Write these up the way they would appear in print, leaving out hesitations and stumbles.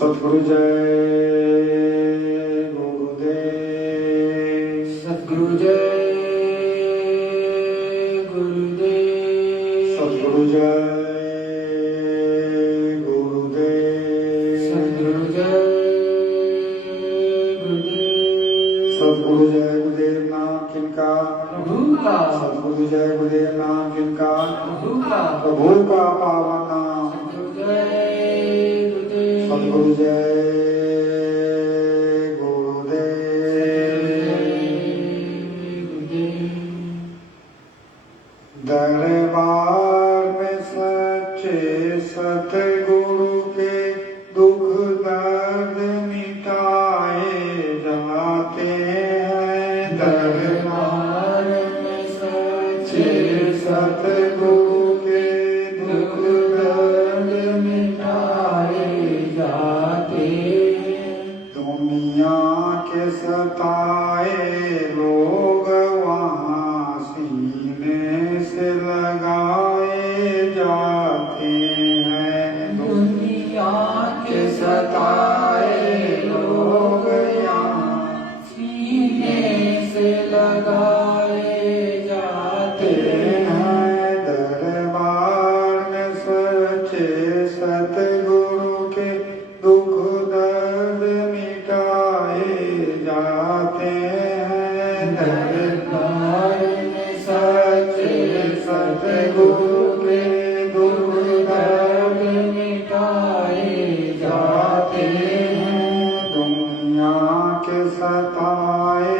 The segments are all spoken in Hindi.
सतगुरु जय गुरुदेव। सतगुरु जय गुरुदेव। सतगुरु जय गुरुदेव। सतगुरु जय गुरुदेव। सतगुरु जय गुरुदेव नाम किनका? प्रभु का। सतगुरु जय गुरुदेव नाम किनका? प्रभु का। प्रभु का पावन नाम। सतगुरु जय गुरुदेव। सतगुरु जय दरबार में सच्चे सतगुरु के दुख दर्द मिटाए जाते हैं। दरबार में सच्चे सतगुरु के दुख दर्द मिटाए जाते हैं। दुनिया के सताए लोग वहाँ सीने से लगाए जाते हैं। दुनिया के सताए लोग यहाँ सीने से लगाए जाते हैं। दरबार में सच्चे सतगुरु के दुख दर्द मिटाए जाते हैं। दरबार में सच्चे सतगुरु के दुख दर्द मिटाए जाते हैं। दुनिया के सताए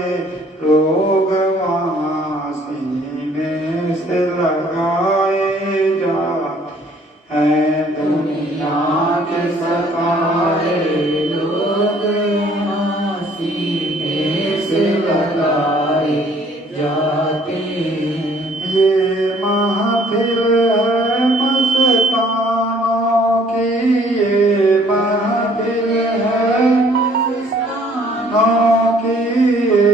लोग वहाँ सीने से लगाए जाते हैं। दुनिया के सताए लोग वहाँ सीने से लगाए जाते हैं। ये महफिल है मस्तानों की, ये महफिल है मस्तानों की, ये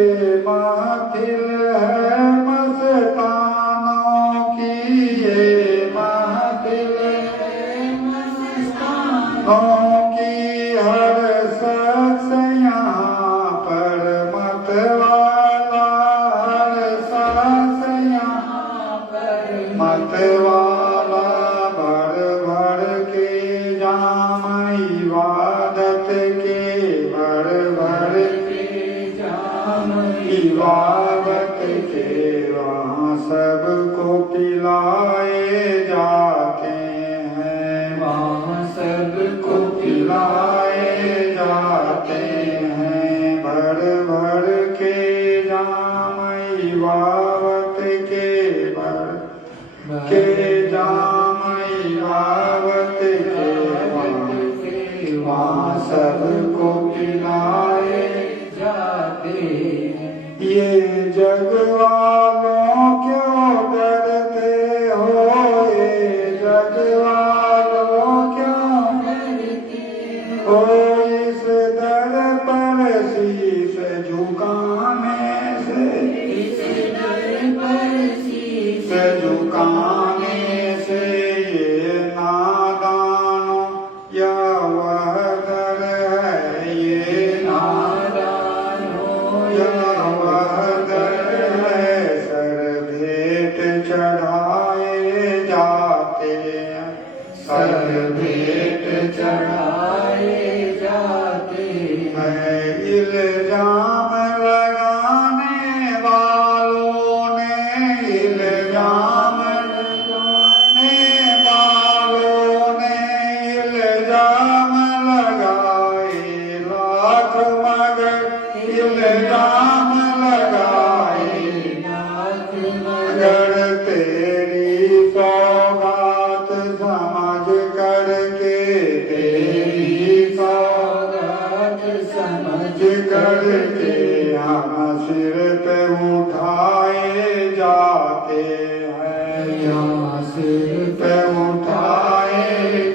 महफिल है मस्तानों की, ये महफिल है मस्तानों की। हर शख्स यहाँ पर मतवाला, हर शख्स यहाँ पर मतवाला। भर भर के जाम इबादत के, भर भर के जाम इबादत के वहाँ सबको पिलाए जाते हैं। वहाँ सबको पिलाए जाते हैं। भर भर के जाम इबादत के, भर के जाम इबादत के वहाँ सबको पिलाए जाते हैं। ये जग वालों क्यों डरते हो? ये जग वालों क्यों डरते हो? इस दर पर शीश झुकाने से, इस दर पर शीश झुकाने से ये नादानों या वह दर है, ये नादानों या वह दर है। सर भेंट चढ़ाए जाते हैं, सर भेंट चढ़ाए जाते हैं। इल्जाम लगाने वालों ने, इल्जाम लगाने वालों ने इल्जाम लगाए लाख, मगर इल्जाम लगाए लाख, मगर तेरी सौगात समझ करके, तेरी सौगात समझ करके हम सिर पे उठाए जाते हैं। यहाँ सिर पे उठाए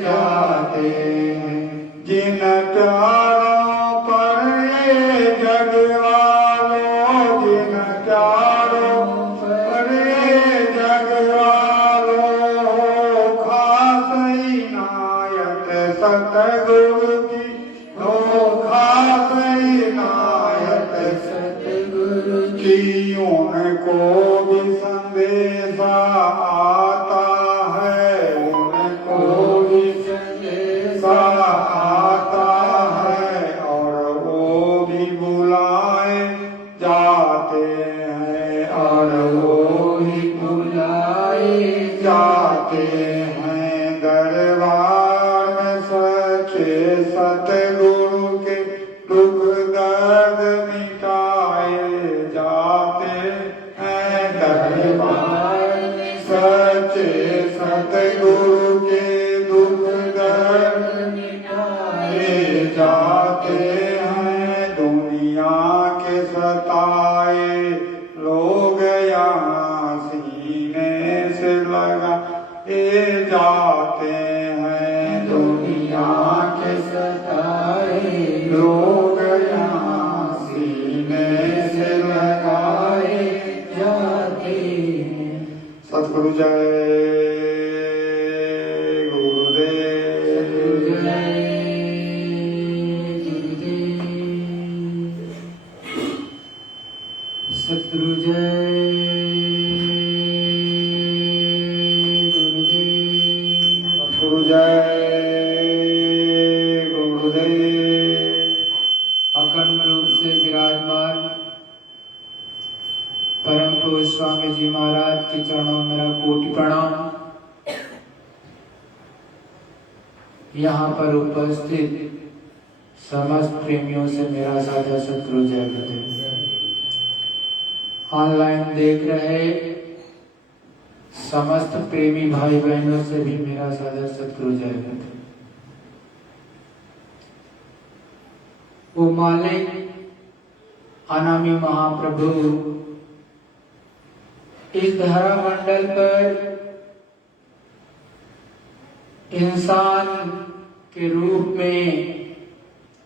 जाते हैं। जिन प्यारों पर ये जग वालों, जिन प्यारों पर ये जग वालों खास इनायत सतगुरु की दर्द मिटाए जाते हैं दरबार में। सच्चे सतगुरु के दुख दर्द मिटाए जाते हैं। दुनिया के सताए लोग यहाँ सीने से लगाए जाते हैं। दुनिया के सताए लोग यहाँ सीने से लगाए जाते हैं। सतगुरु जय गुरुदेव। सतगुरु जय गुरुदेव। सतगुरु जय गुरुदेव। अखंड रूप से विराजमान परम पूज्य स्वामी जी महाराज के चरणों में मेरा कोटि प्रणाम। यहाँ पर उपस्थित समस्त प्रेमियों से मेरा सादा सतगुरु जय गुरुदेव। ऑनलाइन देख रहे समस्त प्रेमी भाई बहनों से भी मेरा सादर सतगुरु जय गुरुदेव। वो मालिक अनामी महाप्रभु इस धरा मंडल पर इंसान के रूप में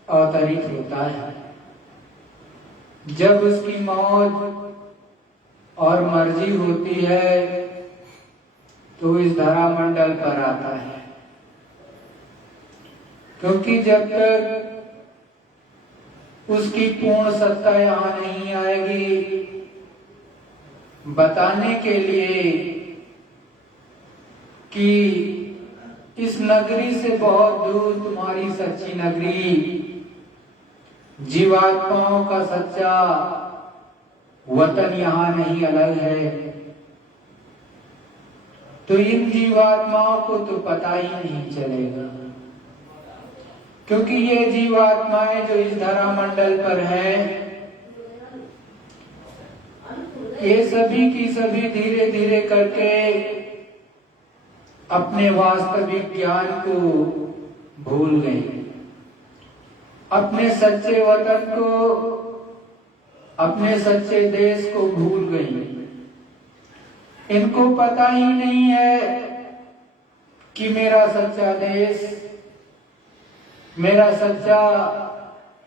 अवतरित होता है। जब उसकी मौत और मर्जी होती है तो इस धरा मंडल पर आता है, क्योंकि जब तक उसकी पूर्ण सत्ता यहाँ नहीं आएगी बताने के लिए कि इस नगरी से बहुत दूर तुम्हारी सच्ची नगरी, जीवात्माओं का सच्चा वतन यहाँ नहीं अलग है, तो इन जीवात्माओं को तो पता ही नहीं चलेगा। क्योंकि ये जीवात्माएं जो इस धरा मंडल पर हैं, ये सभी की सभी धीरे धीरे करके अपने वास्तविक ज्ञान को भूल गई, अपने सच्चे वतन को, अपने सच्चे देश को भूल गई। इनको पता ही नहीं है कि मेरा सच्चा देश, मेरा सच्चा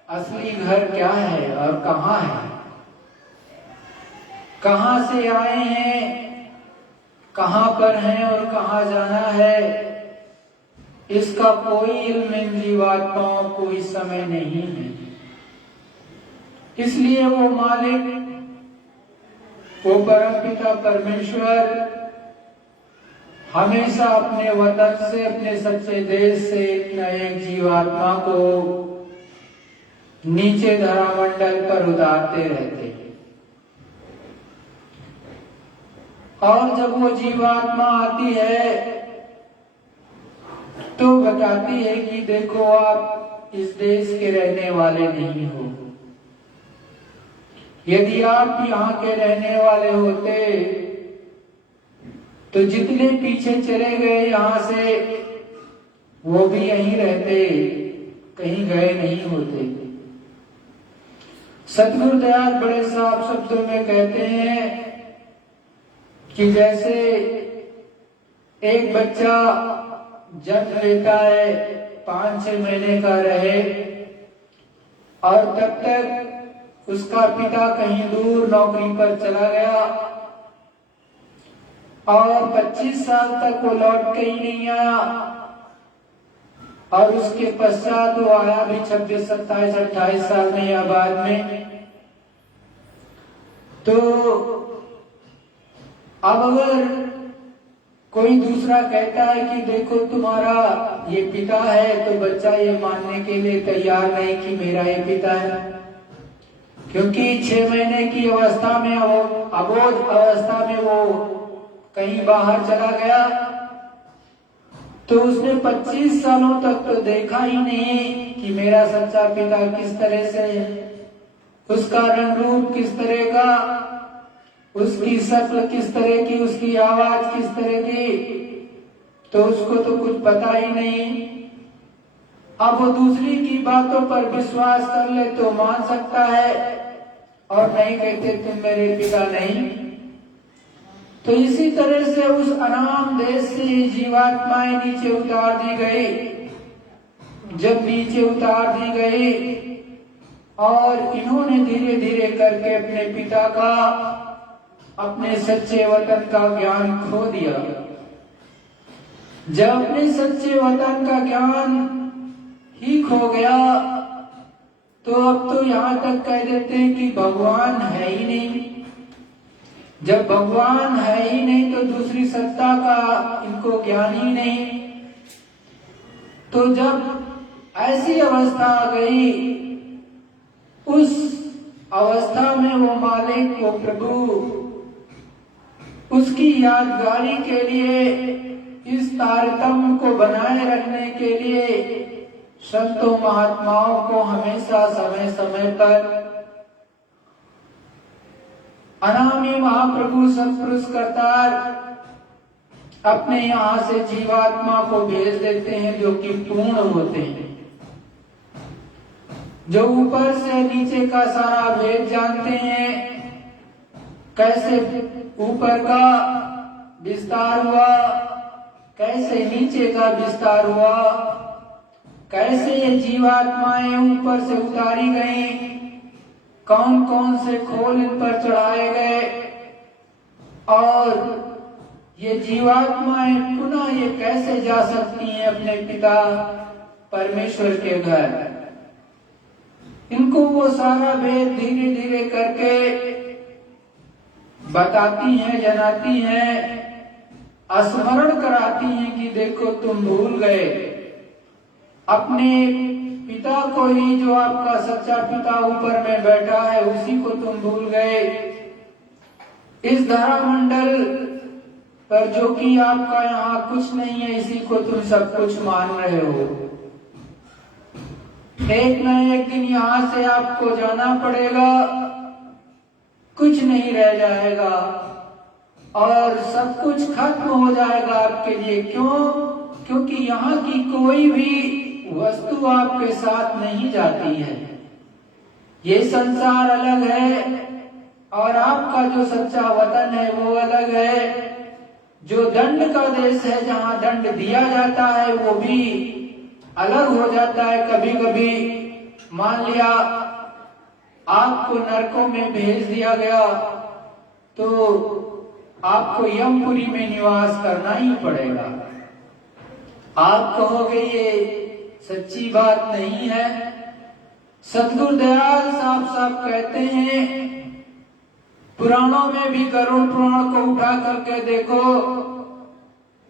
असली घर क्या है और कहाँ है, कहाँ से आए हैं, कहाँ पर हैं और कहाँ जाना है, इसका कोई इल्म इन जीवात्माओं को इस समय नहीं है। इसलिए वो मालिक, वो परमपिता परमेश्वर हमेशा अपने वतन से, अपने सच्चे देश से एक न एक जीवात्मा को नीचे धरामंडल पर उतारते रहते हैं। और जब वो जीवात्मा आती है तो बताती है कि देखो आप इस देश के रहने वाले नहीं हो। यदि आप यहाँ के रहने वाले होते तो जितने पीछे चले गए यहाँ से वो भी यहीं रहते, कहीं गए नहीं होते। सतगुरु दयाल बड़े साफ शब्दों में कहते हैं कि जैसे एक बच्चा जन्म लेता है, 5-6 महीने का रहे और तब तक उसका पिता कहीं दूर नौकरी पर चला गया और 25 साल तक वो लौट के ही नहीं आया, और उसके पश्चात वो आया भी 26, 27, 28 साल में या बाद में। तो अब अगर कोई दूसरा कहता है कि देखो तुम्हारा ये पिता है, तो बच्चा ये मानने के लिए तैयार नहीं कि मेरा ये पिता है, क्योंकि 6 महीने की अवस्था में वो, अबोध अवस्था में वो कहीं बाहर चला गया तो उसने 25 सालों तक तो देखा ही नहीं कि मेरा सच्चा पिता किस तरह से है, उसका रंग रूप किस तरह का, उसकी शक्ल किस तरह की, उसकी आवाज किस तरह की, तो उसको तो कुछ पता ही नहीं। अब वो दूसरी की बातों पर विश्वास कर ले तो मान सकता है, और नहीं कहते तुम मेरे पिता नहीं। तो इसी तरह से उस अनाम देश से जीवात्माएं नीचे उतार दी गई। जब नीचे उतार दी गई और इन्होंने धीरे धीरे करके अपने पिता का, अपने सच्चे वतन का ज्ञान खो दिया। जब अपने सच्चे वतन का ज्ञान ही खो गया तो अब तो यहाँ तक कह देते हैं कि भगवान है ही नहीं। जब भगवान है ही नहीं तो दूसरी सत्ता का इनको ज्ञान ही नहीं। तो जब ऐसी अवस्था आ गई, उस अवस्था में वो मालिक, वो प्रभु, उसकी यादगारी के लिए, इस तारतम्य को बनाए रखने के लिए संतों महात्माओं को हमेशा समय समय पर अनामी महाप्रभु सत्पुरुष करतार अपने यहाँ से जीवात्मा को भेज देते हैं, जो कि पूर्ण होते हैं, जो ऊपर से नीचे का सारा भेद जानते हैं, कैसे ऊपर का विस्तार हुआ, कैसे नीचे का विस्तार हुआ, कैसे ये जीवात्माएं ऊपर से उतारी गई, कौन कौन से खोल इन पर चढ़ाए गए, और ये जीवात्माएं पुनः ये कैसे जा सकती हैं अपने पिता परमेश्वर के घर। इनको वो सारा भेद धीरे धीरे करके बताती हैं, जनाती हैं, स्मरण कराती हैं कि देखो तुम भूल गए अपने पिता को ही, जो आपका सच्चा पिता ऊपर में बैठा है उसी को तुम भूल गए। इस धरामंडल पर जो कि आपका यहाँ कुछ नहीं है, इसी को तुम सब कुछ मान रहे हो। एक न एक दिन यहाँ से आपको जाना पड़ेगा, कुछ नहीं रह जाएगा और सब कुछ खत्म हो जाएगा आपके लिए। क्यों? क्योंकि यहाँ की कोई भी वस्तु आपके साथ नहीं जाती है। ये संसार अलग है और आपका जो सच्चा वतन है वो अलग है। जो दंड का देश है, जहाँ दंड दिया जाता है, वो भी अलग हो जाता है। कभी कभी मान लिया आपको नरकों में भेज दिया गया तो आपको यमपुरी में निवास करना ही पड़ेगा। आप कहोगे ये सच्ची बात नहीं है। सतगुरु दयाल साहब साहब कहते हैं, पुराणों में भी गरुड़ पुराण को उठा करके देखो,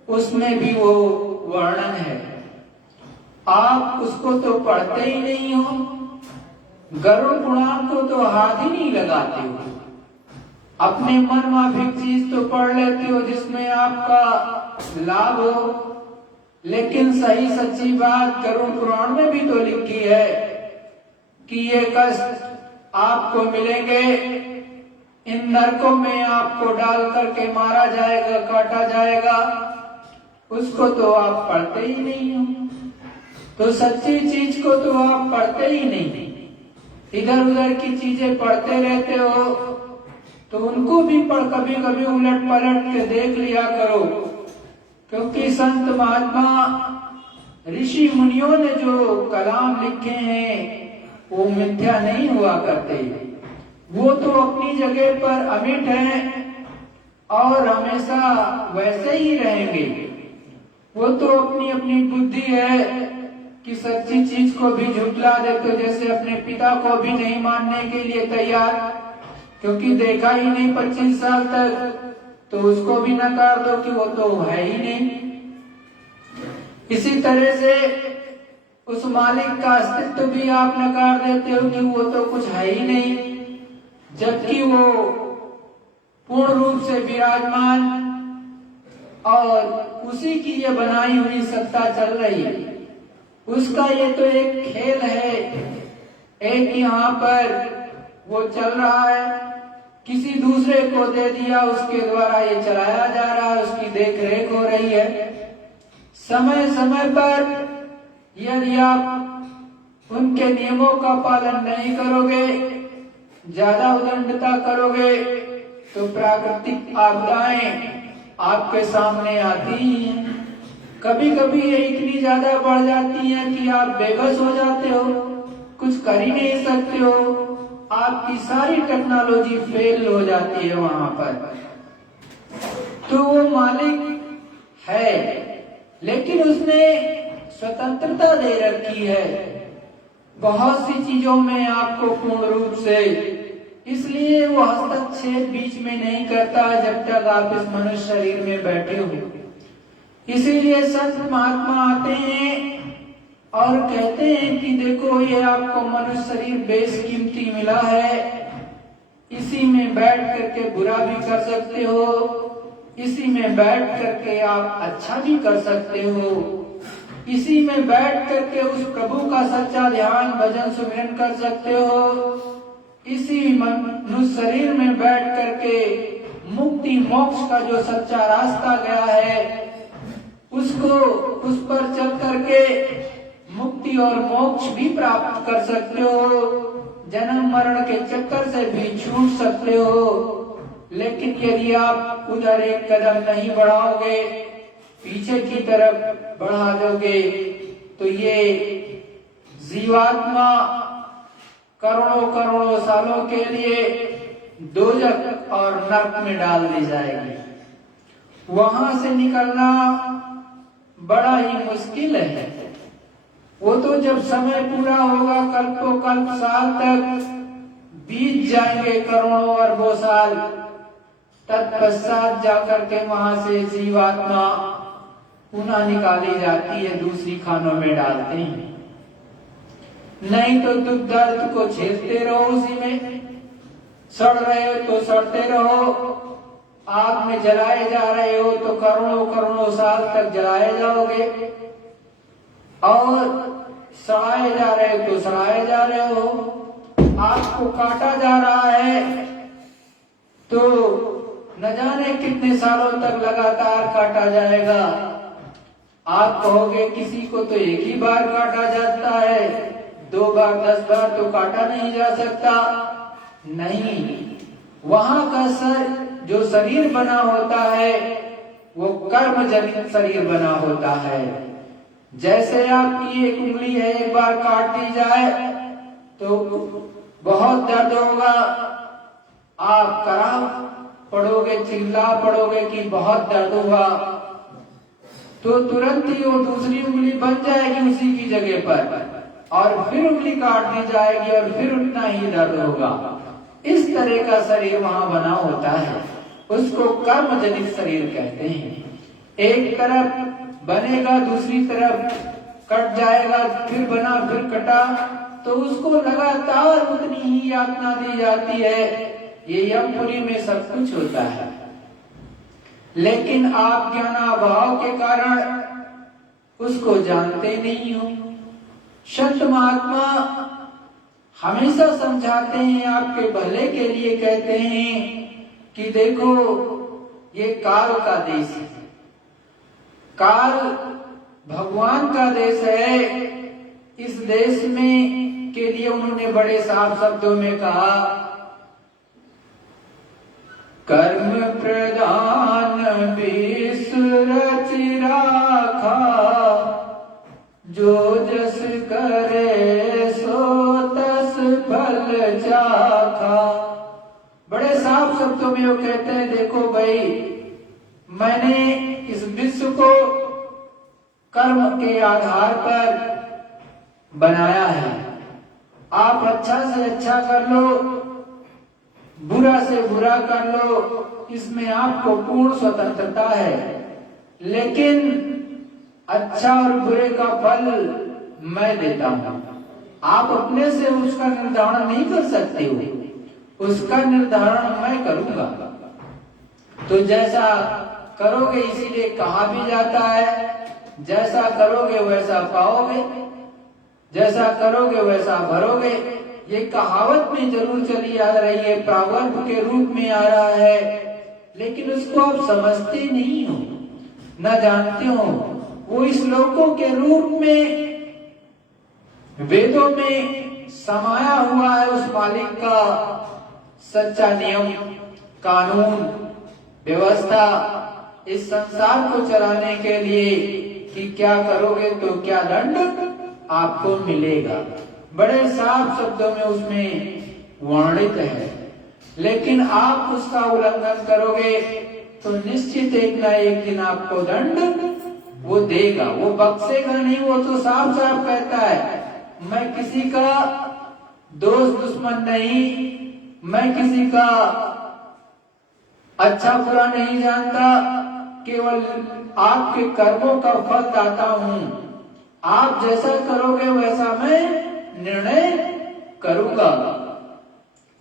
उसमें भी वो वर्णन है। आप उसको तो पढ़ते ही नहीं हो, गरुड़ पुराण को तो हाथ ही नहीं लगाते हो। अपने मन माफिक चीज तो पढ़ लेते हो जिसमें आपका लाभ हो, लेकिन सही सच्ची बात गरुड़ पुराण में भी तो लिखी है कि ये कष्ट आपको मिलेंगे, इन नरकों में आपको डाल करके मारा जाएगा, काटा जाएगा। उसको तो आप पढ़ते ही नहीं हो। तो सच्ची चीज को तो आप पढ़ते ही नहीं, इधर उधर की चीजें पढ़ते रहते हो। तो उनको भी कभी कभी उलट पलट के देख लिया करो, क्योंकि संत महात्मा ऋषि मुनियों ने जो कलाम लिखे हैं वो मिथ्या नहीं हुआ करते। वो तो अपनी जगह पर अमिट हैं और हमेशा वैसे ही रहेंगे। वो तो अपनी अपनी बुद्धि है कि सच्ची चीज को भी झुठला देते, जैसे अपने पिता को भी नहीं मानने के लिए तैयार, क्योंकि देखा ही नहीं 25 साल तक, तो उसको भी नकार दो कि वो तो है ही नहीं। इसी तरह से उस मालिक का अस्तित्व भी आप नकार देते हो कि वो तो कुछ है ही नहीं, जबकि वो पूर्ण रूप से विराजमान और उसी की ये बनाई हुई सत्ता चल रही है। उसका ये तो एक खेल है, एक यहाँ पर वो चल रहा है, किसी दूसरे को दे दिया, उसके द्वारा ये चलाया जा रहा है, उसकी देख रेख हो रही है। समय समय पर यदि आप उनके नियमों का पालन नहीं करोगे, ज्यादा उद्दंडता करोगे, तो प्राकृतिक आपदाएं आपके सामने आती ही हैं। कभी कभी ये इतनी ज्यादा बढ़ जाती हैं कि आप बेबस हो जाते हो, कुछ कर ही नहीं सकते हो, आपकी सारी टेक्नोलॉजी फेल हो जाती है वहां पर। तो वो मालिक है, लेकिन उसने स्वतंत्रता दे रखी है बहुत सी चीजों में आपको पूर्ण रूप से, इसलिए वो हस्तक्षेप बीच में नहीं करता जब तक आप इस मनुष्य शरीर में बैठे हो। इसीलिए संत महात्मा आते हैं और कहते हैं कि देखो ये आपको मनुष्य शरीर बेशकीमती मिला है, इसी में बैठ करके बुरा भी कर सकते हो, इसी में बैठ करके आप अच्छा भी कर सकते हो, इसी में बैठ करके उस प्रभु का सच्चा ध्यान भजन सुमिरन कर सकते हो, इसी मनुष्य शरीर में बैठ करके मुक्ति मोक्ष का जो सच्चा रास्ता गया है उसको, उस पर चल करके मुक्ति और मोक्ष भी प्राप्त कर सकते हो, जन्म मरण के चक्कर से भी छूट सकते हो। लेकिन यदि आप उधर एक कदम नहीं बढ़ाओगे, पीछे की तरफ बढ़ा दोगे, तो ये जीवात्मा करोड़ों करोड़ों सालों के लिए दोजख और नरक में डाल दी जाएगी। वहां से निकलना बड़ा ही मुश्किल है। वो तो जब समय पूरा होगा, कल्पों कल्प साल तक बीत जाएंगे, करोड़ों अरबों साल, तत्पश्चात जाकर के वहां से जीवात्मा पुनः निकाली जाती है, दूसरी खानों में डालते हैं। नहीं तो दुख दर्द को झेलते रहो, उसी में सड़ रहे हो तो सड़ते रहो, आग में जलाए जा रहे हो तो करोड़ों करोड़ों साल तक जलाए जाओगे, और सड़ाए जा रहे हो तो सड़ाए जा रहे हो। आपको काटा जा रहा है तो न जाने कितने सालों तक लगातार काटा जाएगा। आप कहोगे किसी को तो एक ही बार काटा जाता है, 2 बार 10 बार तो काटा नहीं जा सकता। नहीं, वहां का जो शरीर बना होता है वो कर्म जनित शरीर बना होता है। जैसे आपकी एक उंगली है, एक बार काट दी जाए तो बहुत दर्द होगा, आप कराह पड़ोगे, चिल्ला पड़ोगे कि बहुत दर्द हुआ, तो तुरंत ही वो दूसरी उंगली बन जाएगी उसी की जगह पर, और फिर उंगली काट दी जाएगी और फिर उतना ही दर्द होगा। इस तरह का शरीर वहां बना होता है, उसको कर्म जनित शरीर कहते हैं। एक तरफ बनेगा, दूसरी तरफ कट जाएगा, फिर बना, फिर कटा, तो उसको लगातार उतनी ही यातना दी जाती है। ये यमपुरी में सब कुछ होता है, लेकिन आप ज्ञानाभाव के कारण उसको जानते नहीं हो। संत महात्मा हमेशा समझाते हैं, आपके भले के लिए कहते हैं कि देखो ये काल का देश है, काल भगवान का देश है। इस देश में के लिए उन्होंने बड़े साफ शब्दों में कहा, कर्म प्रधान विश्व रचि राखा, जो जस करे सो तस फल चाखा। बड़े साफ शब्दों में वो कहते हैं, देखो भाई, मैंने इस विश्व को कर्म के आधार पर बनाया है। आप अच्छा से अच्छा कर लो, बुरा से बुरा कर लो, इसमें आपको पूर्ण स्वतंत्रता है, लेकिन अच्छा और बुरे का फल मैं देता हूं। आप अपने से उसका निर्धारण नहीं कर सकते हो, उसका निर्धारण मैं करूंगा। तो जैसा करोगे, इसीलिए कहा भी जाता है जैसा करोगे वैसा पाओगे, जैसा करोगे वैसा भरोगे। ये कहावत में जरूर चली आ रही है, प्रवर्ब के रूप में आ रहा है, लेकिन उसको आप समझते नहीं हो, न जानते हो। वो इस श्लोकों के रूप में वेदों में समाया हुआ है उस मालिक का सच्चा नियम, कानून, व्यवस्था इस संसार को चलाने के लिए कि क्या करोगे तो क्या दंड आपको मिलेगा। बड़े साफ शब्दों में उसमें वर्णित है, लेकिन आप उसका उल्लंघन करोगे तो निश्चित एक ना एक दिन आपको दंड वो देगा, वो बख्शेगा नहीं। वो तो साफ साफ कहता है, मैं किसी का दोस्त दुश्मन नहीं, मैं किसी का अच्छा बुरा नहीं जानता, केवल आपके कर्मों का फल दाता हूं। आप जैसा करोगे वैसा मैं निर्णय करूंगा।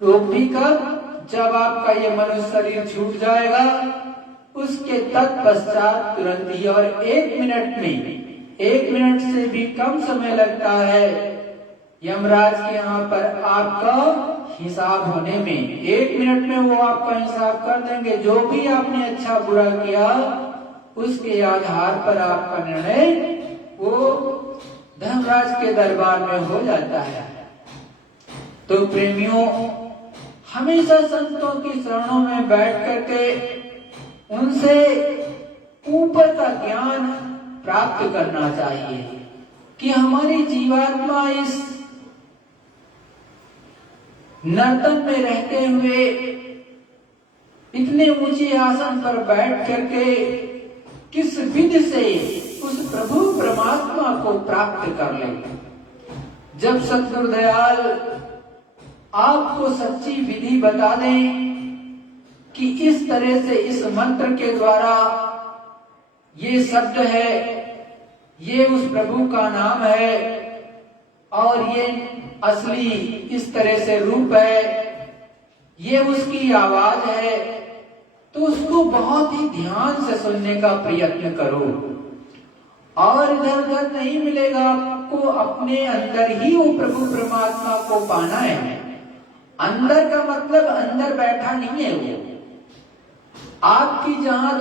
तो भी कब? जब आपका ये मनुष्य शरीर छूट जाएगा, उसके तत्पश्चात तुरंत ही, और 1 मिनट में, 1 मिनट से भी कम समय लगता है यमराज के यहाँ पर आपका हिसाब होने में। 1 मिनट में वो आपका हिसाब कर देंगे। जो भी आपने अच्छा बुरा किया उसके आधार पर आपका निर्णय वो धर्मराज के दरबार में हो जाता है। तो प्रेमियों, हमेशा संतों की शरणों में बैठ करके उनसे ऊपर का ज्ञान प्राप्त करना चाहिए कि हमारी जीवात्मा इस नर्तन में रहते हुए इतने ऊंचे आसन पर बैठ करके किस विधि से उस प्रभु परमात्मा को प्राप्त कर ले। जब सतगुरु दयाल आपको सच्ची विधि बता दें कि इस तरह से इस मंत्र के द्वारा ये शब्द है, ये उस प्रभु का नाम है और ये असली इस तरह से रूप है, ये उसकी आवाज है, तो उसको बहुत ही ध्यान से सुनने का प्रयत्न करो। और इधर उधर नहीं मिलेगा आपको, अपने अंदर ही वो प्रभु परमात्मा को पाना है। अंदर का मतलब अंदर बैठा नहीं है वो। आपकी जहां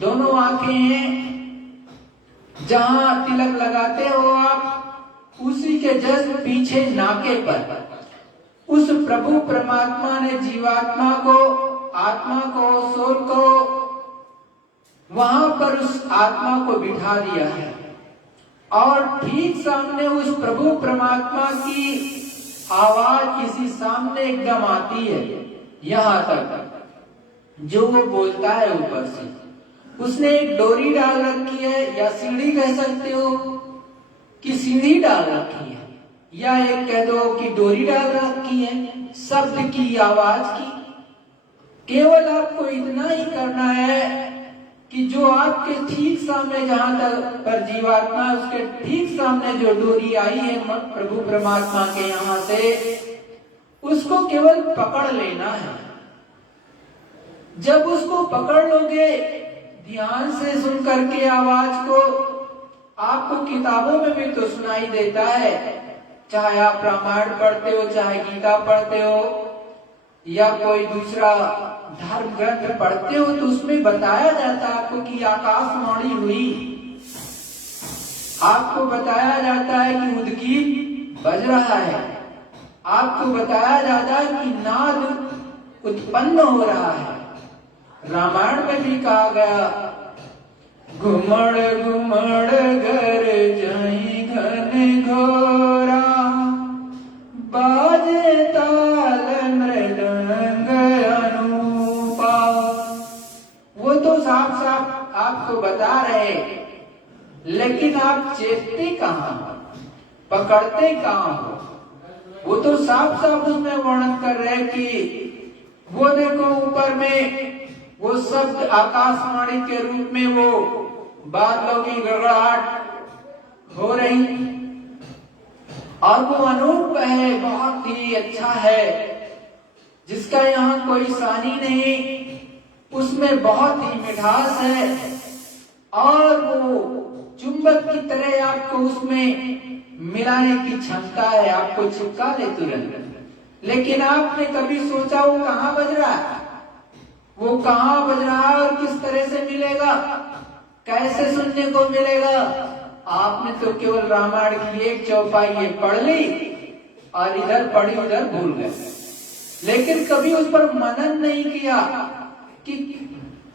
दोनों आंखें हैं, जहां तिलक लगाते हो आप, उसी के जस्ट पीछे नाके पर उस प्रभु परमात्मा ने जीवात्मा को, आत्मा को, सोल को वहां पर उस आत्मा को बिठा दिया है। और ठीक सामने उस प्रभु परमात्मा की आवाज इसी सामने एकदम आती है, यहां तक जो वो बोलता है ऊपर से। उसने एक डोरी डाल रखी है, या सीढ़ी कह सकते हो कि सीढ़ी डाल रखी है, या एक कह दो कि डोरी डाल रखी है शब्द की, आवाज की। केवल आपको इतना ही करना है कि जो आपके ठीक सामने, जहां तक पर जीवात्मा, उसके ठीक सामने जो डोरी आई है प्रभु परमात्मा के यहाँ से, उसको केवल पकड़ लेना है। जब उसको पकड़ लोगे ध्यान से सुन करके आवाज को, आपको किताबों में भी तो सुनाई देता है, चाहे आप रामायण पढ़ते हो, चाहे गीता पढ़ते हो, या कोई दूसरा धर्म ग्रंथ पढ़ते हो, तो उसमें बताया जाता है आपको कि आकाशवाणी हुई, आपको बताया जाता है कि उद्गीत बज रहा है, आपको बताया जाता है कि नाद उत्पन्न हो रहा है। रामायण में भी कहा गया, घुमड़ घुमड़ घर जाई घन घोरा, बाजे ताल मृदंग अनूपा। वो तो साफ साफ आपको बता रहे, लेकिन आप चेतते कहां, पकड़ते कहां हो? वो तो साफ साफ उसमें वर्णन कर रहे कि वो देखो ऊपर में वो शब्द आकाशवाणी के रूप में वो बादलों की गड़गड़ाहट हो रही, और वो अनूप है, बहुत ही अच्छा है, जिसका यहाँ कोई सानी नहीं, उसमें बहुत ही मिठास है और वो चुंबक की तरह आपको उसमें मिलाने की क्षमता है, आपको चिपका ले तुरंत। लेकिन आपने कभी सोचा वो कहाँ बज रहा है, वो कहाँ बज रहा है और किस तरह से मिलेगा, कैसे सुनने को मिलेगा? आपने तो केवल रामायण की एक चौपाई ये पढ़ ली और इधर पढ़ी उधर भूल गए, लेकिन कभी उस पर मनन नहीं किया कि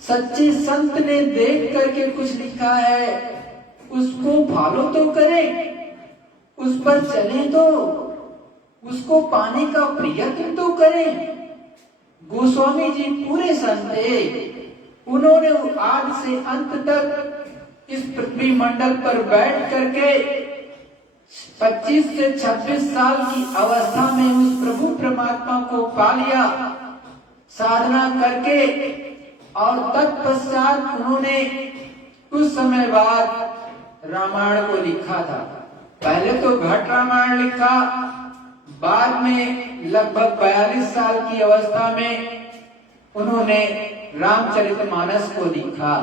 सच्चे संत ने देख करके कुछ लिखा है, उसको फॉलो तो करें, उस पर चलें तो, उसको पाने का प्रयत्न तो करें। गोस्वामी जी पूरे संत थे, उन्होंने आदि से अंत तक इस पृथ्वी मंडल पर बैठ करके 25 से 26 साल की अवस्था में उस प्रभु परमात्मा को पा लिया साधना करके, और तत्पश्चात उन्होंने कुछ समय बाद रामायण को लिखा था। पहले तो घट रामायण लिखा, बाद में लगभग 42 साल की अवस्था में उन्होंने रामचरितमानस को लिखा।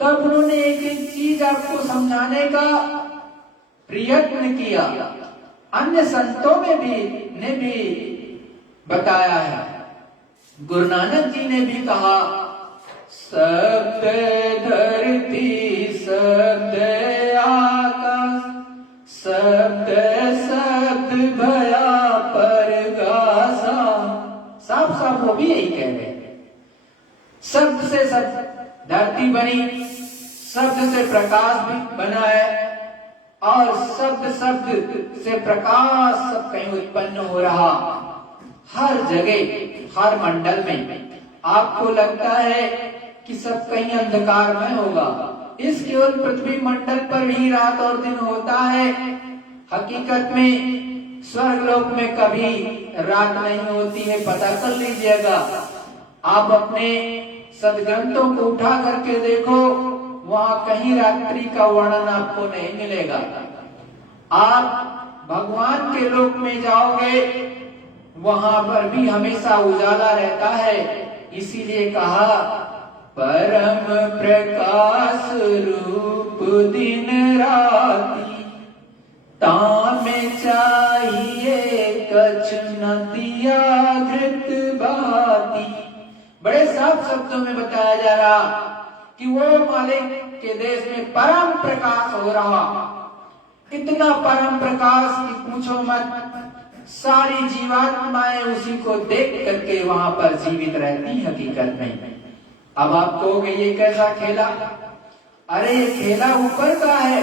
तब उन्होंने एक एक चीज आपको समझाने का प्रयत्न किया। अन्य संतों में ने भी बताया है। गुरु नानक जी ने भी कहा, शब्द धरती शब्द आकाश, शब्द शब्द भया परगासा। साफ साफ वो भी यही कह रहे हैं, शब्द से सब धरती बनी, शब्द से प्रकाश भी बना है, और शब्द शब्द से प्रकाश सब कहीं उत्पन्न हो रहा। हर जगह हर मंडल में आपको लगता है कि सब कहीं अंधकारमय होगा, इस केवल पृथ्वी मंडल पर ही रात और दिन होता है। हकीकत में स्वर्गलोक में कभी रात नहीं होती है, पता कर लीजिएगा। आप अपने सदग्रंथों को उठा करके देखो, वहां कहीं रात्रि का वर्णन आपको नहीं मिलेगा। आप भगवान के लोक में जाओगे, वहां पर भी हमेशा उजाला रहता है। इसीलिए कहा, परम प्रकाश रूप दिन राती, तामे चाहिए कछ न दिया धृत भाती। बड़े साफ शब्दों में बताया जा रहा कि वो मालिक के देश में परम प्रकाश हो रहा, इतना परम प्रकाश कि पूछो मत। सारी जीवात्माएं उसी को देख करके वहां पर जीवित रहती हकीकत में। अब आप कहोगे ये कैसा खेला? अरे ये खेला ऊपर का है।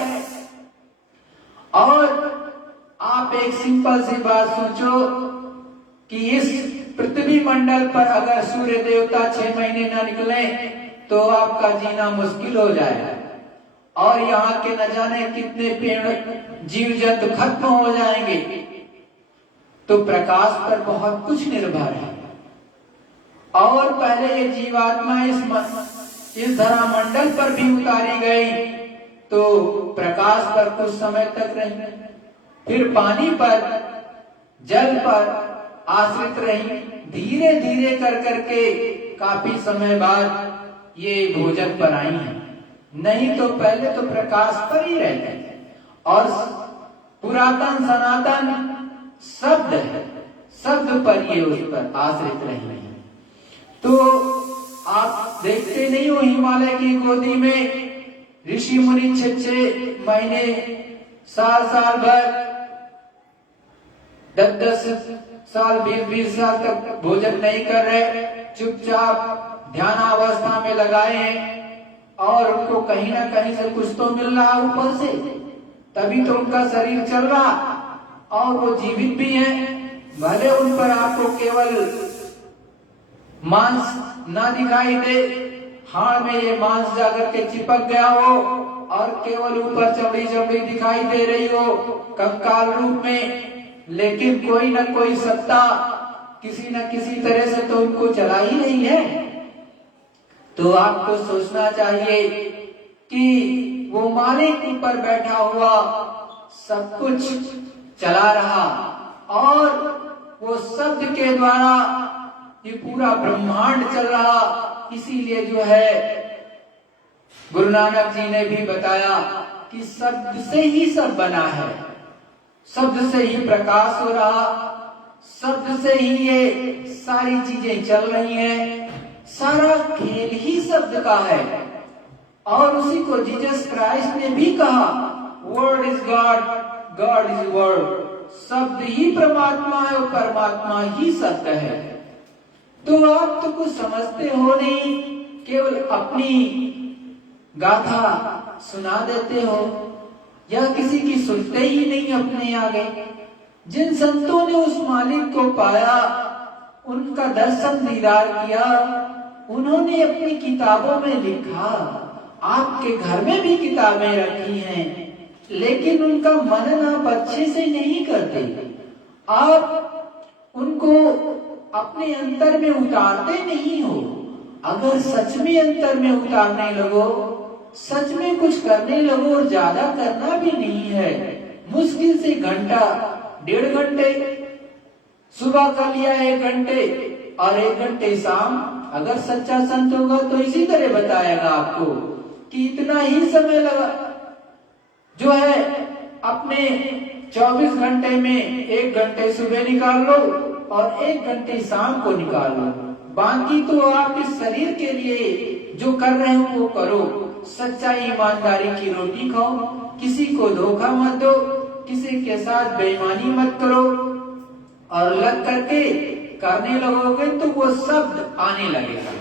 और आप एक सिंपल सी बात सोचो कि इस पृथ्वी मंडल पर अगर सूर्य देवता 6 महीने न निकले तो आपका जीना मुश्किल हो जाएगा, और यहाँ के न जाने कितने पेड़ जीव जंतु खत्म हो जाएंगे। तो प्रकाश पर बहुत कुछ निर्भर है। और पहले ये जीवात्मा इस धरा मंडल पर भी उतारी गई तो प्रकाश पर कुछ समय तक रही, फिर पानी पर, जल पर आश्रित रही। धीरे धीरे कर करके काफी समय बाद ये भोजन पर आई है। नहीं तो पहले तो प्रकाश पर ही रहते हैं। और पुरातन सनातन शब्द है, शब्द पर ये उस पर आश्रित रही है। तो आप देखते नहीं हो, हिमालय की गोदी में ऋषि मुनि 6 महीने, साल भर, 10 साल, 20 साल तक भोजन नहीं कर रहे, चुपचाप ध्यानावस्था में लगाए हैं, और उनको कहीं ना कहीं से कुछ तो मिल रहा ऊपर से, तभी तो उनका शरीर चल रहा और वो जीवित भी हैं। भले उन पर आपको केवल मांस ना दिखाई दे, हाड़ में ये मांस जाकर के चिपक गया हो और केवल ऊपर चमड़ी चमड़ी दिखाई दे रही हो कंकाल रूप में, लेकिन कोई ना कोई सत्ता किसी न किसी तरह से तो उनको चला ही नहीं है। तो आपको सोचना चाहिए कि वो मालिक ऊपर बैठा हुआ सब कुछ चला रहा, और वो शब्द के द्वारा ये पूरा ब्रह्मांड चल रहा, इसीलिए जो है गुरु नानक जी ने भी बताया कि शब्द से ही सब बना है, शब्द से ही प्रकाश हो रहा, शब्द से ही ये सारी चीजें चल रही हैं, सारा खेल ही शब्द का है। और उसी को जीसस क्राइस्ट ने भी कहा, word is God, God is word. शब्द ही परमात्मा है और परमात्मा ही सत्य है। तो आप तो कुछ समझते हो नहीं, केवल अपनी गाथा सुना देते हो या किसी की सुनते ही नहीं अपने आगे। जिन संतों ने उस मालिक को पाया, उनका दर्शन दीदार किया, उन्होंने अपनी किताबों में लिखा, आपके घर में भी किताबें रखी हैं, लेकिन उनका मनन आप अच्छे से नहीं करते। आप उनको अपने अंतर में उतारते नहीं हो। अगर सच में अंतर में उतारने लगो, सच में कुछ करने लगो, और ज्यादा करना भी नहीं है, मुश्किल से घंटा 1.5 घंटे सुबह कर लिया, 1 घंटे और 1 घंटे शाम। अगर सच्चा संत होगा तो इसी तरह बताएगा आपको कि इतना ही समय लगा जो है अपने 24 घंटे में 1 घंटे सुबह निकाल लो और 1 घंटे शाम को निकाल लो। बाकी तो आप इस शरीर के लिए जो कर रहे हो वो करो। सच्चाई ईमानदारी की रोटी खाओ, किसी को धोखा मत दो, किसी के साथ बेईमानी मत करो, और लग करके करने लगोगे तो वो शब्द आने लगेगा।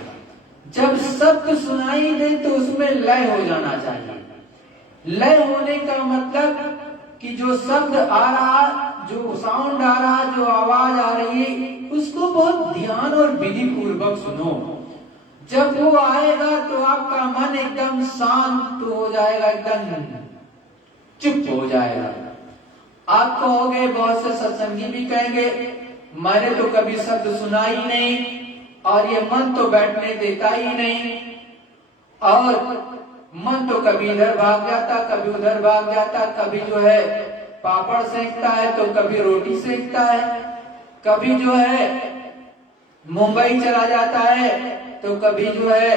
जब शब्द सुनाई दे तो उसमें लय हो जाना चाहिए। लय होने का मतलब कि जो शब्द आ रहा, जो साउंड आ रहा, जो आवाज आ रही है, उसको बहुत ध्यान और विधि पूर्वक सुनो। जब वो आएगा तो आपका मन एकदम शांत हो जाएगा, एकदम चुप हो जाएगा। आप कहोगे, बहुत से सत्संगी भी कहेंगे, मैंने तो कभी शब्द सुना ही नहीं और ये मन तो बैठने देता ही नहीं, और मन तो कभी इधर भाग जाता, कभी उधर भाग जाता, कभी जो है पापड़ सेकता है तो कभी रोटी सेकता है, कभी जो है मुंबई चला जाता है तो कभी जो है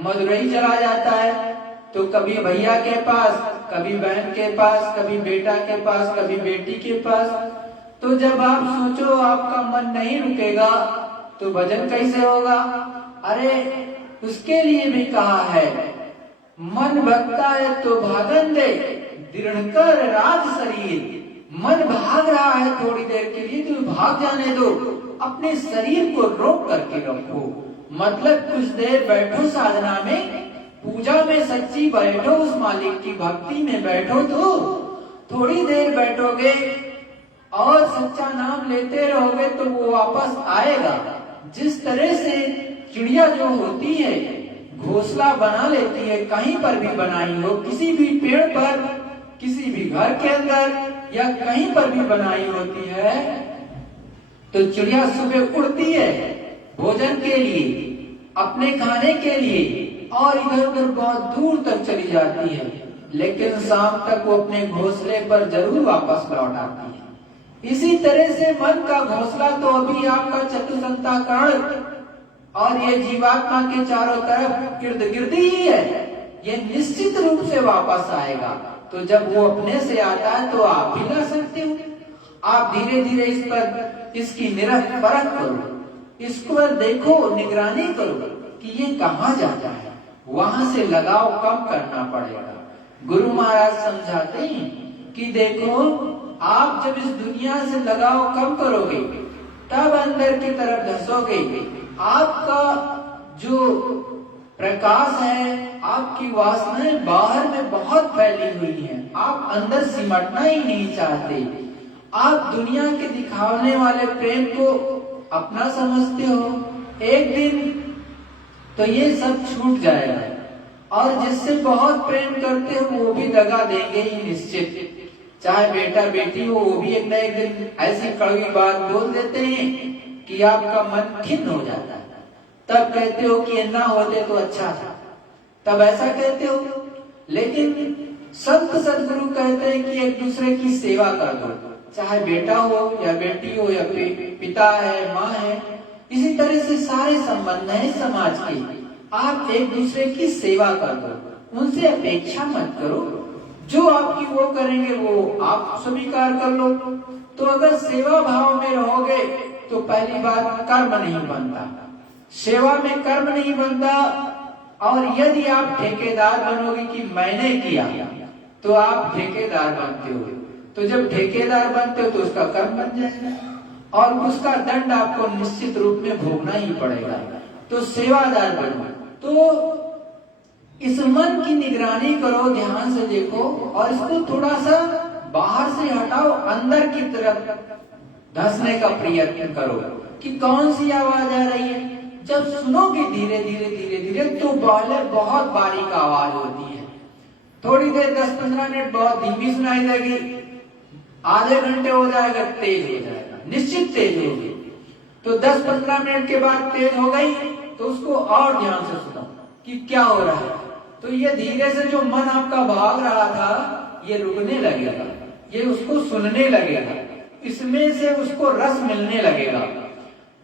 मदुरई चला जाता है, तो कभी भैया के पास, कभी बहन के पास, कभी बेटा के पास, कभी बेटी के पास। तो जब आप सोचो आपका मन नहीं रुकेगा तो भजन कैसे होगा? अरे उसके लिए भी कहा है, मन भगता है तो भागन दे, दृढ़ कर राज शरीर। मन भाग रहा है थोड़ी देर के लिए तो भाग जाने दो, अपने शरीर को रोक करके रखो। मतलब कुछ देर बैठो साधना में, पूजा में सच्ची बैठो, उस मालिक की भक्ति में बैठो। तो थोड़ी देर बैठोगे और सच्चा नाम लेते रहोगे तो वो वापस आएगा। जिस तरह से चिड़िया जो होती है घोंसला बना लेती है, कहीं पर भी बनाई हो, किसी भी पेड़ पर, किसी भी घर के अंदर या कहीं पर भी बनाई होती है, तो चिड़िया सुबह उड़ती है भोजन के लिए, अपने खाने के लिए, और इधर उधर बहुत दूर तक चली जाती है, लेकिन शाम तक वो अपने घोंसले पर जरूर वापस लौट आती है। इसी तरह से मन का घोंसला तो अभी आपका चतुसंताकरण और ये जीवात्मा के चारों तरफ गिर्द गिर्दी ही है, ये निश्चित रूप से वापस आएगा। तो जब वो अपने से आता है तो आप भी ला सकते हो। आप धीरे धीरे इस पर इसकी परख करो, इसको देखो, निगरानी करो कि ये कहाँ जाता है, वहां से लगाव कम करना पड़ेगा। गुरु महाराज समझाते हैं कि देखो, आप जब इस दुनिया से लगाव कम करोगे तब अंदर की तरफ धसोगे। आपका जो प्रकाश है, आपकी वासनाएं बाहर में बहुत फैली हुई हैं, आप अंदर सिमटना ही नहीं चाहते। आप दुनिया के दिखाने वाले प्रेम को अपना समझते हो, एक दिन तो ये सब छूट जाएगा, और जिससे बहुत प्रेम करते हो वो भी दगा देंगे ही निश्चित। चाहे बेटा बेटी हो, वो भी एक न एक दिन ऐसी कड़वी बात बोल देते हैं कि आपका मन खिन्न हो जाता है। तब कहते हो कि ना होते तो अच्छा था, तब ऐसा कहते हो। लेकिन संत सदगुरु कहते हैं कि एक दूसरे की सेवा कर दो, चाहे बेटा हो या बेटी हो या पिता है, माँ है, इसी तरह से सारे संबंध हैं समाज के। आप एक दूसरे की सेवा कर दो, उनसे अपेक्षा मत करो, जो आपकी वो करेंगे वो आप स्वीकार कर लो। तो अगर सेवा भाव में रहोगे तो पहली बात कर्म नहीं बनता, सेवा में कर्म नहीं बनता। और यदि आप ठेकेदार बनोगे कि मैंने किया, तो आप ठेकेदार बनते हो। तो जब ठेकेदार बनते हो तो उसका कर्म बन जाएगा और उसका दंड आपको निश्चित रूप में भोगना ही पड़ेगा। तो सेवादार बनो। तो इस मन की निगरानी करो, ध्यान से देखो और इसको थोड़ा सा बाहर से हटाओ, अंदर की तरफ धंसने का प्रयत्न करो कि कौन सी आवाज आ रही है। जब सुनोगे धीरे धीरे धीरे धीरे तो पहले बहुत बारीक आवाज होती है, थोड़ी देर 10-15 मिनट बहुत धीमी सुनाई देगी, आधे घंटे हो जाएगा तेज हो जाएगा, निश्चित तेज होगी। तो 10-15 मिनट के बाद तेज हो गई तो उसको और ध्यान से सुनो कि क्या हो रहा है। तो ये धीरे से जो मन आपका भाग रहा था ये रुकने लगेगा, ये उसको सुनने लगेगा, इसमें से उसको रस मिलने लगेगा।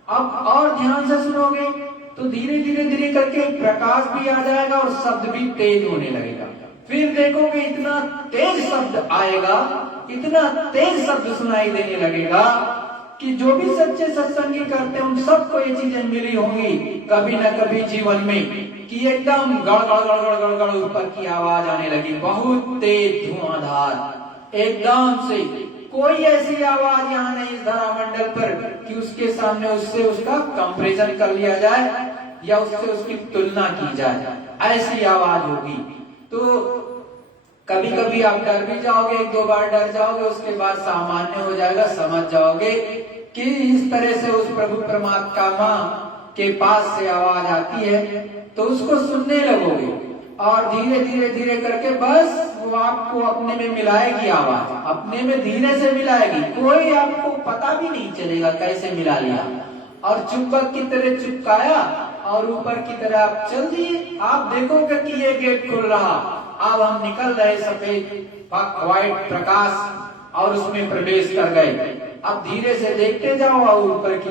अब और ध्यान से सुनोगे तो धीरे धीरे धीरे करके प्रकाश भी आ जाएगा और शब्द भी तेज होने लगेगा। फिर देखोगे इतना तेज शब्द आएगा, इतना तेज शब्द सुनाई देने लगेगा कि जो भी सच्चे सत्संगी करते हैं उन सबको ये चीजें मिली होंगी कभी न कभी जीवन में कि एकदम गड़गड़ गड़गड़ गड़गड़ ऊपर की आवाज आने लगी, बहुत तेज धुआंधार एकदम से। कोई ऐसी आवाज यहाँ नहीं इस धरा मंडल पर कि उसके सामने उससे उसका कंपैरिजन कर लिया जाए या उससे उसकी तुलना की जाए, ऐसी आवाज होगी। तो कभी कभी आप डर भी जाओगे, 1-2 बार डर जाओगे, उसके बाद सामान्य हो जाएगा, समझ जाओगे कि इस तरह से उस प्रभु परमात्मा के पास से आवाज आती है। तो उसको सुनने लगोगे और धीरे धीरे धीरे करके बस वो आपको अपने में मिलाएगी, आवाज अपने में धीरे से मिलाएगी, कोई आपको पता भी नहीं चलेगा कैसे मिला लिया। और चुंबक की तरह चिपकाया और ऊपर की तरह आप चल दिए। आप देखोगे कि ये गेट खुल रहा, अब हम निकल रहे सफेद व्हाइट प्रकाश और उसमें प्रवेश कर गए। अब धीरे से देखते जाओ और ऊपर की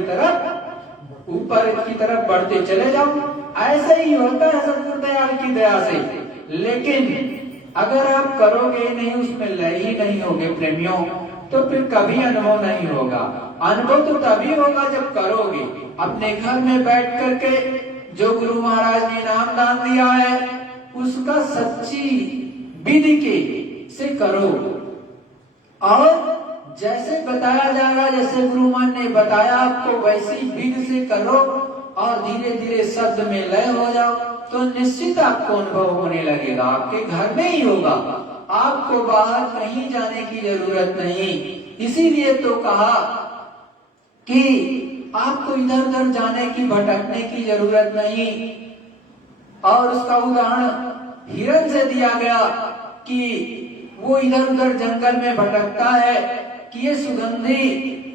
तरफ बढ़ते चले जाओ। ऐसा ही होता है सतगुरु दयाल की दया से। लेकिन अगर आप करोगे नहीं, उसमें लय ही नहीं होगे प्रेमियों, तो फिर कभी अनुभव नहीं होगा। अनुभव तो तभी होगा जब करोगे। अपने घर में बैठ करके जो गुरु महाराज ने नाम दान दिया है उसका सच्ची विधि के से करो और जैसे बताया जा रहा, जैसे गुरु मान ने बताया आपको वैसी विधि से करो और धीरे धीरे शब्द में लय हो जाओ तो निश्चित आपको अनुभव होने लगेगा। आपके घर में ही होगा, आपको बाहर कहीं जाने की जरूरत नहीं। इसीलिए तो कहा कि आपको इधर उधर जाने की, भटकने की जरूरत नहीं। और उसका उदाहरण हिरण से दिया गया कि वो इधर उधर जंगल में भटकता है कि ये सुगंधी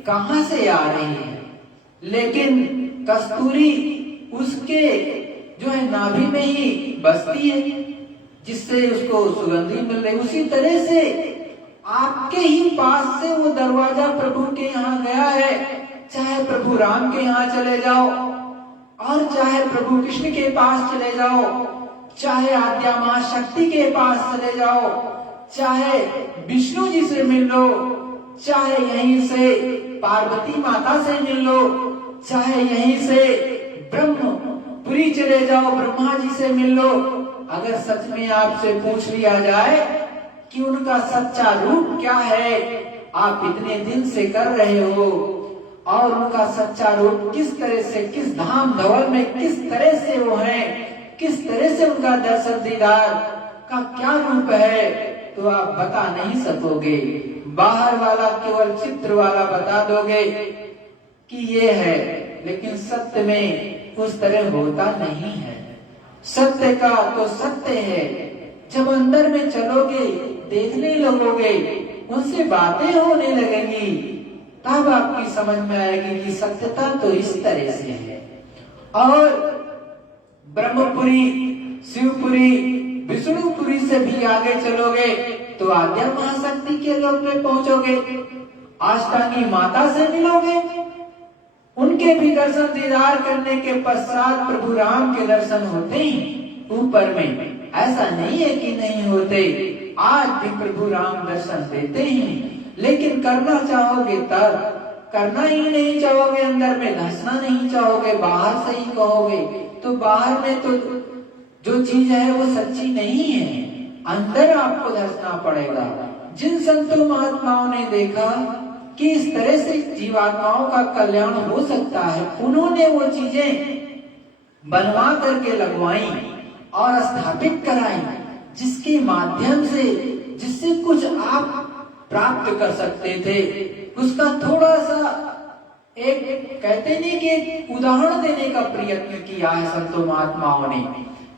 कहां से आ रही है, लेकिन कस्तूरी उसके जो है नाभि में ही बसती है जिससे उसको सुगंधी मिल रही। उसी तरह से आपके ही पास से वो दरवाजा प्रभु के यहाँ गया है, चाहे प्रभु राम के यहाँ चले जाओ और चाहे प्रभु कृष्ण के पास चले जाओ, चाहे आद्या मां शक्ति के पास चले जाओ, चाहे विष्णु जी से मिल लो, चाहे यहीं से पार्वती माता से मिल लो, चाहे यहीं से ब्रह्मपुरी चले जाओ, ब्रह्मा जी से मिल लो। अगर सच में आपसे पूछ लिया जाए कि उनका सच्चा रूप क्या है, आप इतने दिन से कर रहे हो और उनका सच्चा रूप किस तरह से, किस धाम धवल में किस तरह से वो है, किस तरह से उनका दर्शन दीदार का क्या रूप है, तो आप बता नहीं सकोगे। बाहर वाला केवल चित्र वाला बता दोगे कि ये है, लेकिन सत्य में उस तरह होता नहीं है। सत्य का तो सत्य है, जब अंदर में चलोगे, देखने लगोगे, उनसे बातें होने लगेंगी, तब आपकी समझ में आएगी कि सत्यता तो इस तरह से है। और ब्रह्मपुरी, शिवपुरी, विष्णुपुरी से भी आगे चलोगे तो आद्या महाशक्ति के लोक में पहुंचोगे, अष्टांगी माता से मिलोगे, उनके भी दर्शन दीदार करने के पश्चात प्रभु राम के दर्शन होते ही ऊपर में। ऐसा नहीं है कि नहीं होते, आज भी प्रभु राम दर्शन देते ही, लेकिन करना चाहोगे तब, करना ही नहीं चाहोगे, अंदर में धंसना नहीं चाहोगे, बाहर से ही कहोगे, तो बाहर में तो जो चीज है वो सच्ची नहीं है, अंदर आपको धंसना पड़ेगा। जिन संतों महात्माओं ने देखा कि इस तरह से जीवात्माओं का कल्याण हो सकता है, उन्होंने वो चीजें बनवा करके लगवाई और स्थापित कराई, जिसके माध्यम से, जिससे कुछ आप प्राप्त कर सकते थे। उसका थोड़ा सा एक कहते नहीं कि उदाहरण देने का प्रयत्न किया है संतों महात्माओं ने,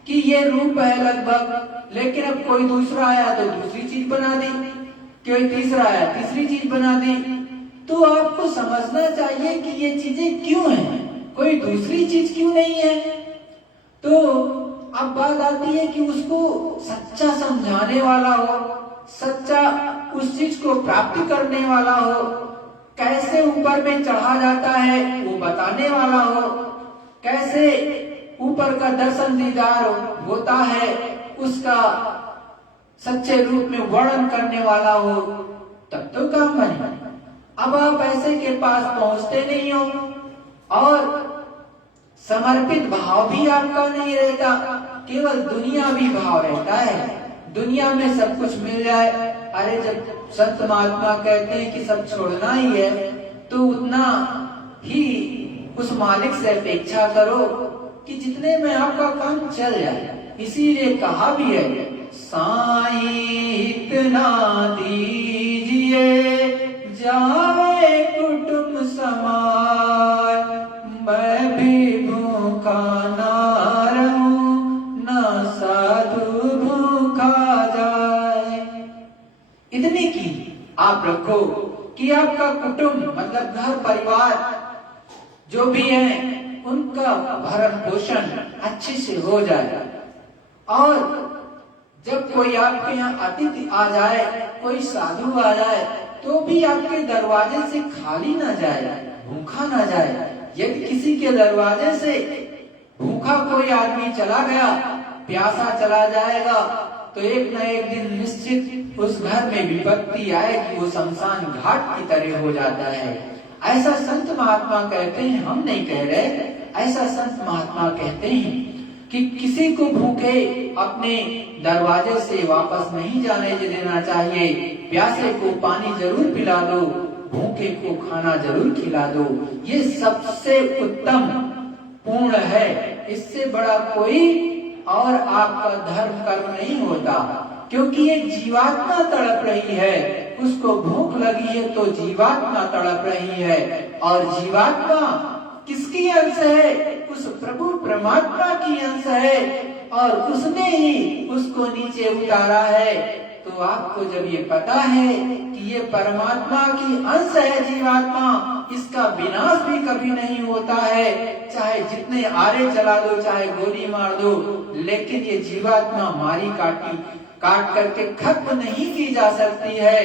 कि ये रूप है लगभग, लेकिन अब कोई दूसरा आया तो दूसरी चीज बना दी, कोई तीसरा आया तीसरी चीज बना दी। तो आपको समझना चाहिए कि ये चीजें क्यों हैं, कोई दूसरी चीज क्यों नहीं है। तो अब बात आती है कि उसको सच्चा समझाने वाला हो, सच्चा उस चीज को प्राप्त करने वाला हो, कैसे ऊपर में चढ़ा जाता है वो बताने वाला हो, कैसे ऊपर का दर्शन दीदार होता है उसका सच्चे रूप में वर्णन करने वाला हो, तब तो काम बने। अब आप ऐसे के पास पहुंचते नहीं हो और समर्पित भाव भी आपका नहीं रहता, केवल दुनियावी भाव रहता है। दुनिया में सब कुछ मिल जाए, अरे जब संत महात्मा कहते हैं कि सब छोड़ना ही है, तो उतना ही उस मालिक से अपेक्षा करो कि जितने में आपका काम चल जाए। इसीलिए कहा भी है, साईं इतना दीजिए जावे कुटुंब समाय, मैं भी भूखा ना रहूं, ना साधु भूखा जाए। इतनी की आप रखो कि आपका कुटुंब मतलब घर परिवार जो भी है उनका भरण पोषण अच्छे से हो जाए, और जब कोई आपके यहाँ अतिथि आ जाए, कोई साधु आ जाए, तो भी आपके दरवाजे से खाली ना जाए, भूखा ना जाए। यदि किसी के दरवाजे से भूखा कोई आदमी चला गया, प्यासा चला जाएगा, तो एक न एक दिन निश्चित उस घर में विपत्ति आएगी, वो शमशान घाट की तरह हो जाता है। ऐसा संत महात्मा कहते हैं, हम नहीं कह रहे, ऐसा संत महात्मा कहते हैं कि किसी को भूखे अपने दरवाजे से वापस नहीं जाने देना चाहिए। प्यासे को पानी जरूर पिला दो, भूखे को खाना जरूर खिला दो, ये सबसे उत्तम पूर्ण है। इससे बड़ा कोई और आपका धर्म कर्म नहीं होता, क्योंकि ये जीवात्मा तड़प रही है, उसको भूख लगी है तो जीवात्मा तड़प रही है, और जीवात्मा किसकी अंश है? उस प्रभु परमात्मा की अंश है, और उसने ही उसको नीचे उतारा है। तो आपको जब ये पता है कि ये परमात्मा की अंश है जीवात्मा, इसका विनाश भी कभी नहीं होता है, चाहे जितने आरे चला दो, चाहे गोली मार दो, लेकिन ये जीवात्मा मारी काट करके खत्म नहीं की जा सकती है,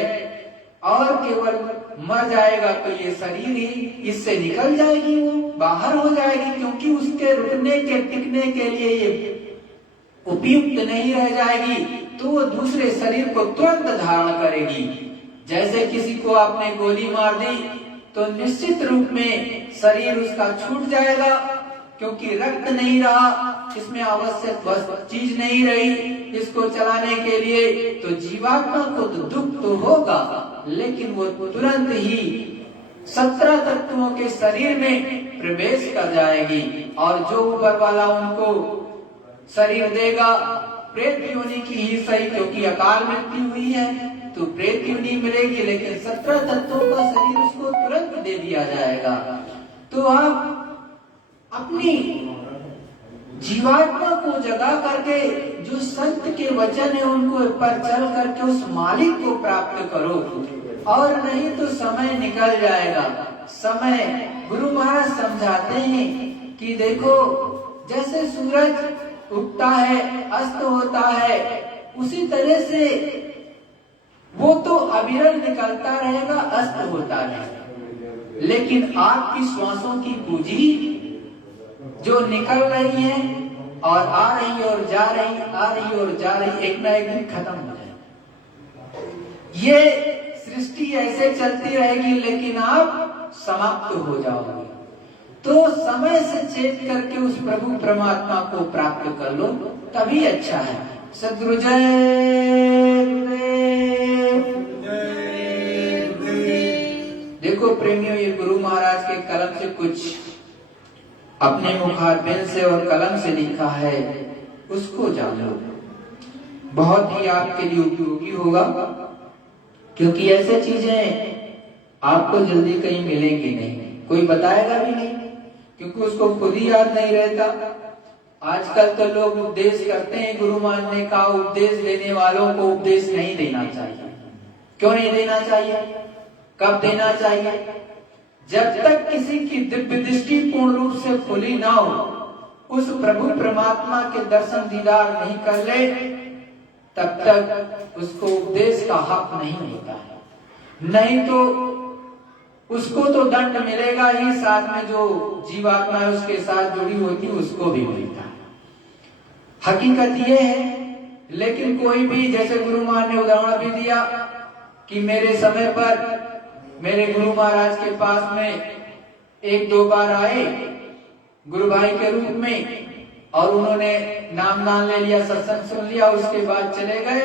और केवल मर जाएगा तो ये शरीर ही इससे निकल जाएगी, वो बाहर हो जाएगी, क्योंकि उसके रुकने के टिकने के लिए ये उपयुक्त नहीं रह जाएगी, तो वो दूसरे शरीर को तुरंत धारण करेगी। जैसे किसी को आपने गोली मार दी तो निश्चित रूप में शरीर उसका छूट जाएगा, क्योंकि रक्त नहीं रहा, इसमें आवश्यक चीज नहीं रही इसको चलाने के लिए, तो जीवात्मा को तो दुख तो होगा, लेकिन वो तुरंत ही 17 तत्वों के शरीर में प्रवेश कर जाएगी, और जो ऊपर वाला उनको शरीर देगा, प्रेत योनि की ही सही, क्योंकि अकाल मृत्यु हुई है तो प्रेत योनि मिलेगी, लेकिन 17 तत्वों का शरीर उसको तुरंत दे दिया जाएगा। तो आप अपनी जीवात्मा को जगा करके जो संत के वचन है उनको पर चल करके उस मालिक को प्राप्त करो, और नहीं तो समय निकल जाएगा। समय गुरु महाराज समझाते हैं कि देखो, जैसे सूरज उगता है, अस्त होता है, उसी तरह से वो तो अविरल निकलता रहेगा, अस्त होता रहेगा। लेकिन आपकी श्वासों की पूंजी जो निकल रही है और आ रही और जा रही, आ रही और जा रही, एक ना एक दिन खत्म हो जाएगी। ये सृष्टि ऐसे चलती रहेगी, लेकिन आप समाप्त हो जाओगे। तो समय से चेत करके उस प्रभु परमात्मा को प्राप्त कर लो, तभी अच्छा है। सद्गुरु जय देखो प्रेमियों, ये गुरु महाराज के कलम से कुछ अपने मुखारबिंद से और कलम से लिखा है, उसको जानो, बहुत ही आपके लिए उपयोगी होगा। क्योंकि ऐसे चीजें आपको जल्दी कहीं मिलेंगी नहीं, कोई बताएगा भी नहीं, क्योंकि उसको खुद ही याद नहीं रहता। आजकल तो लोग उपदेश करते हैं, गुरु मानने का उपदेश देने वालों को उपदेश नहीं देना चाहिए। क्यों नहीं देना चाहिए? कब देना चाहिए? जब तक किसी की दिव्य दृष्टि पूर्ण रूप से खुली ना हो, उस प्रभु परमात्मा के दर्शन दीदार नहीं कर ले, तब तक उसको उपदेश का हक नहीं होता है। नहीं तो उसको तो दंड मिलेगा ही, साथ में जो जीवात्मा है उसके साथ जुड़ी होती है उसको भी मिलता है। हकीकत ये है। लेकिन कोई भी, जैसे गुरु महाराज ने उदाहरण भी दिया कि मेरे समय पर मेरे गुरु महाराज के पास में एक दो बार आए गुरु भाई के रूप में, और उन्होंने नाम ले लिया, सत्संग सुन लिया, उसके बाद चले गए,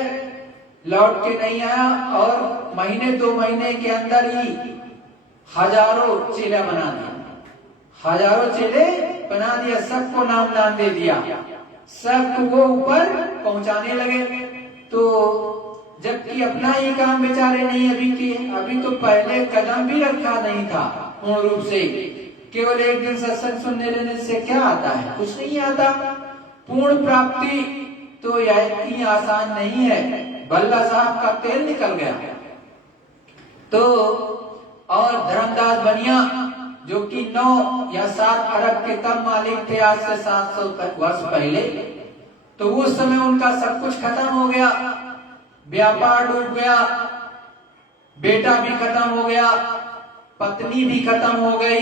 लौट के नहीं आया, और महीने 2 महीने के अंदर ही हजारों चेला बना दिया, हजारों चेले बना दिया, सबको नाम दे दिया, सबको ऊपर पहुंचाने लगे। तो जबकि अपना ही काम बेचारे नहीं अभी किए, अभी तो पहले कदम भी रखा नहीं था पूर्ण रूप से। केवल एक दिन सत्संग सुनने लेने से क्या आता है? कुछ नहीं आता। पूर्ण प्राप्ति तो इतनी आसान नहीं है। बल्ला साहब का तेल निकल गया तो, और धर्मदास बनिया जो कि 9 या 7 अरब के तब मालिक थे, आज से 700 वर्ष पहले, तो उस समय उनका सब कुछ खत्म हो गया, व्यापार डूब गया, बेटा भी खत्म हो गया, पत्नी भी खत्म हो गई,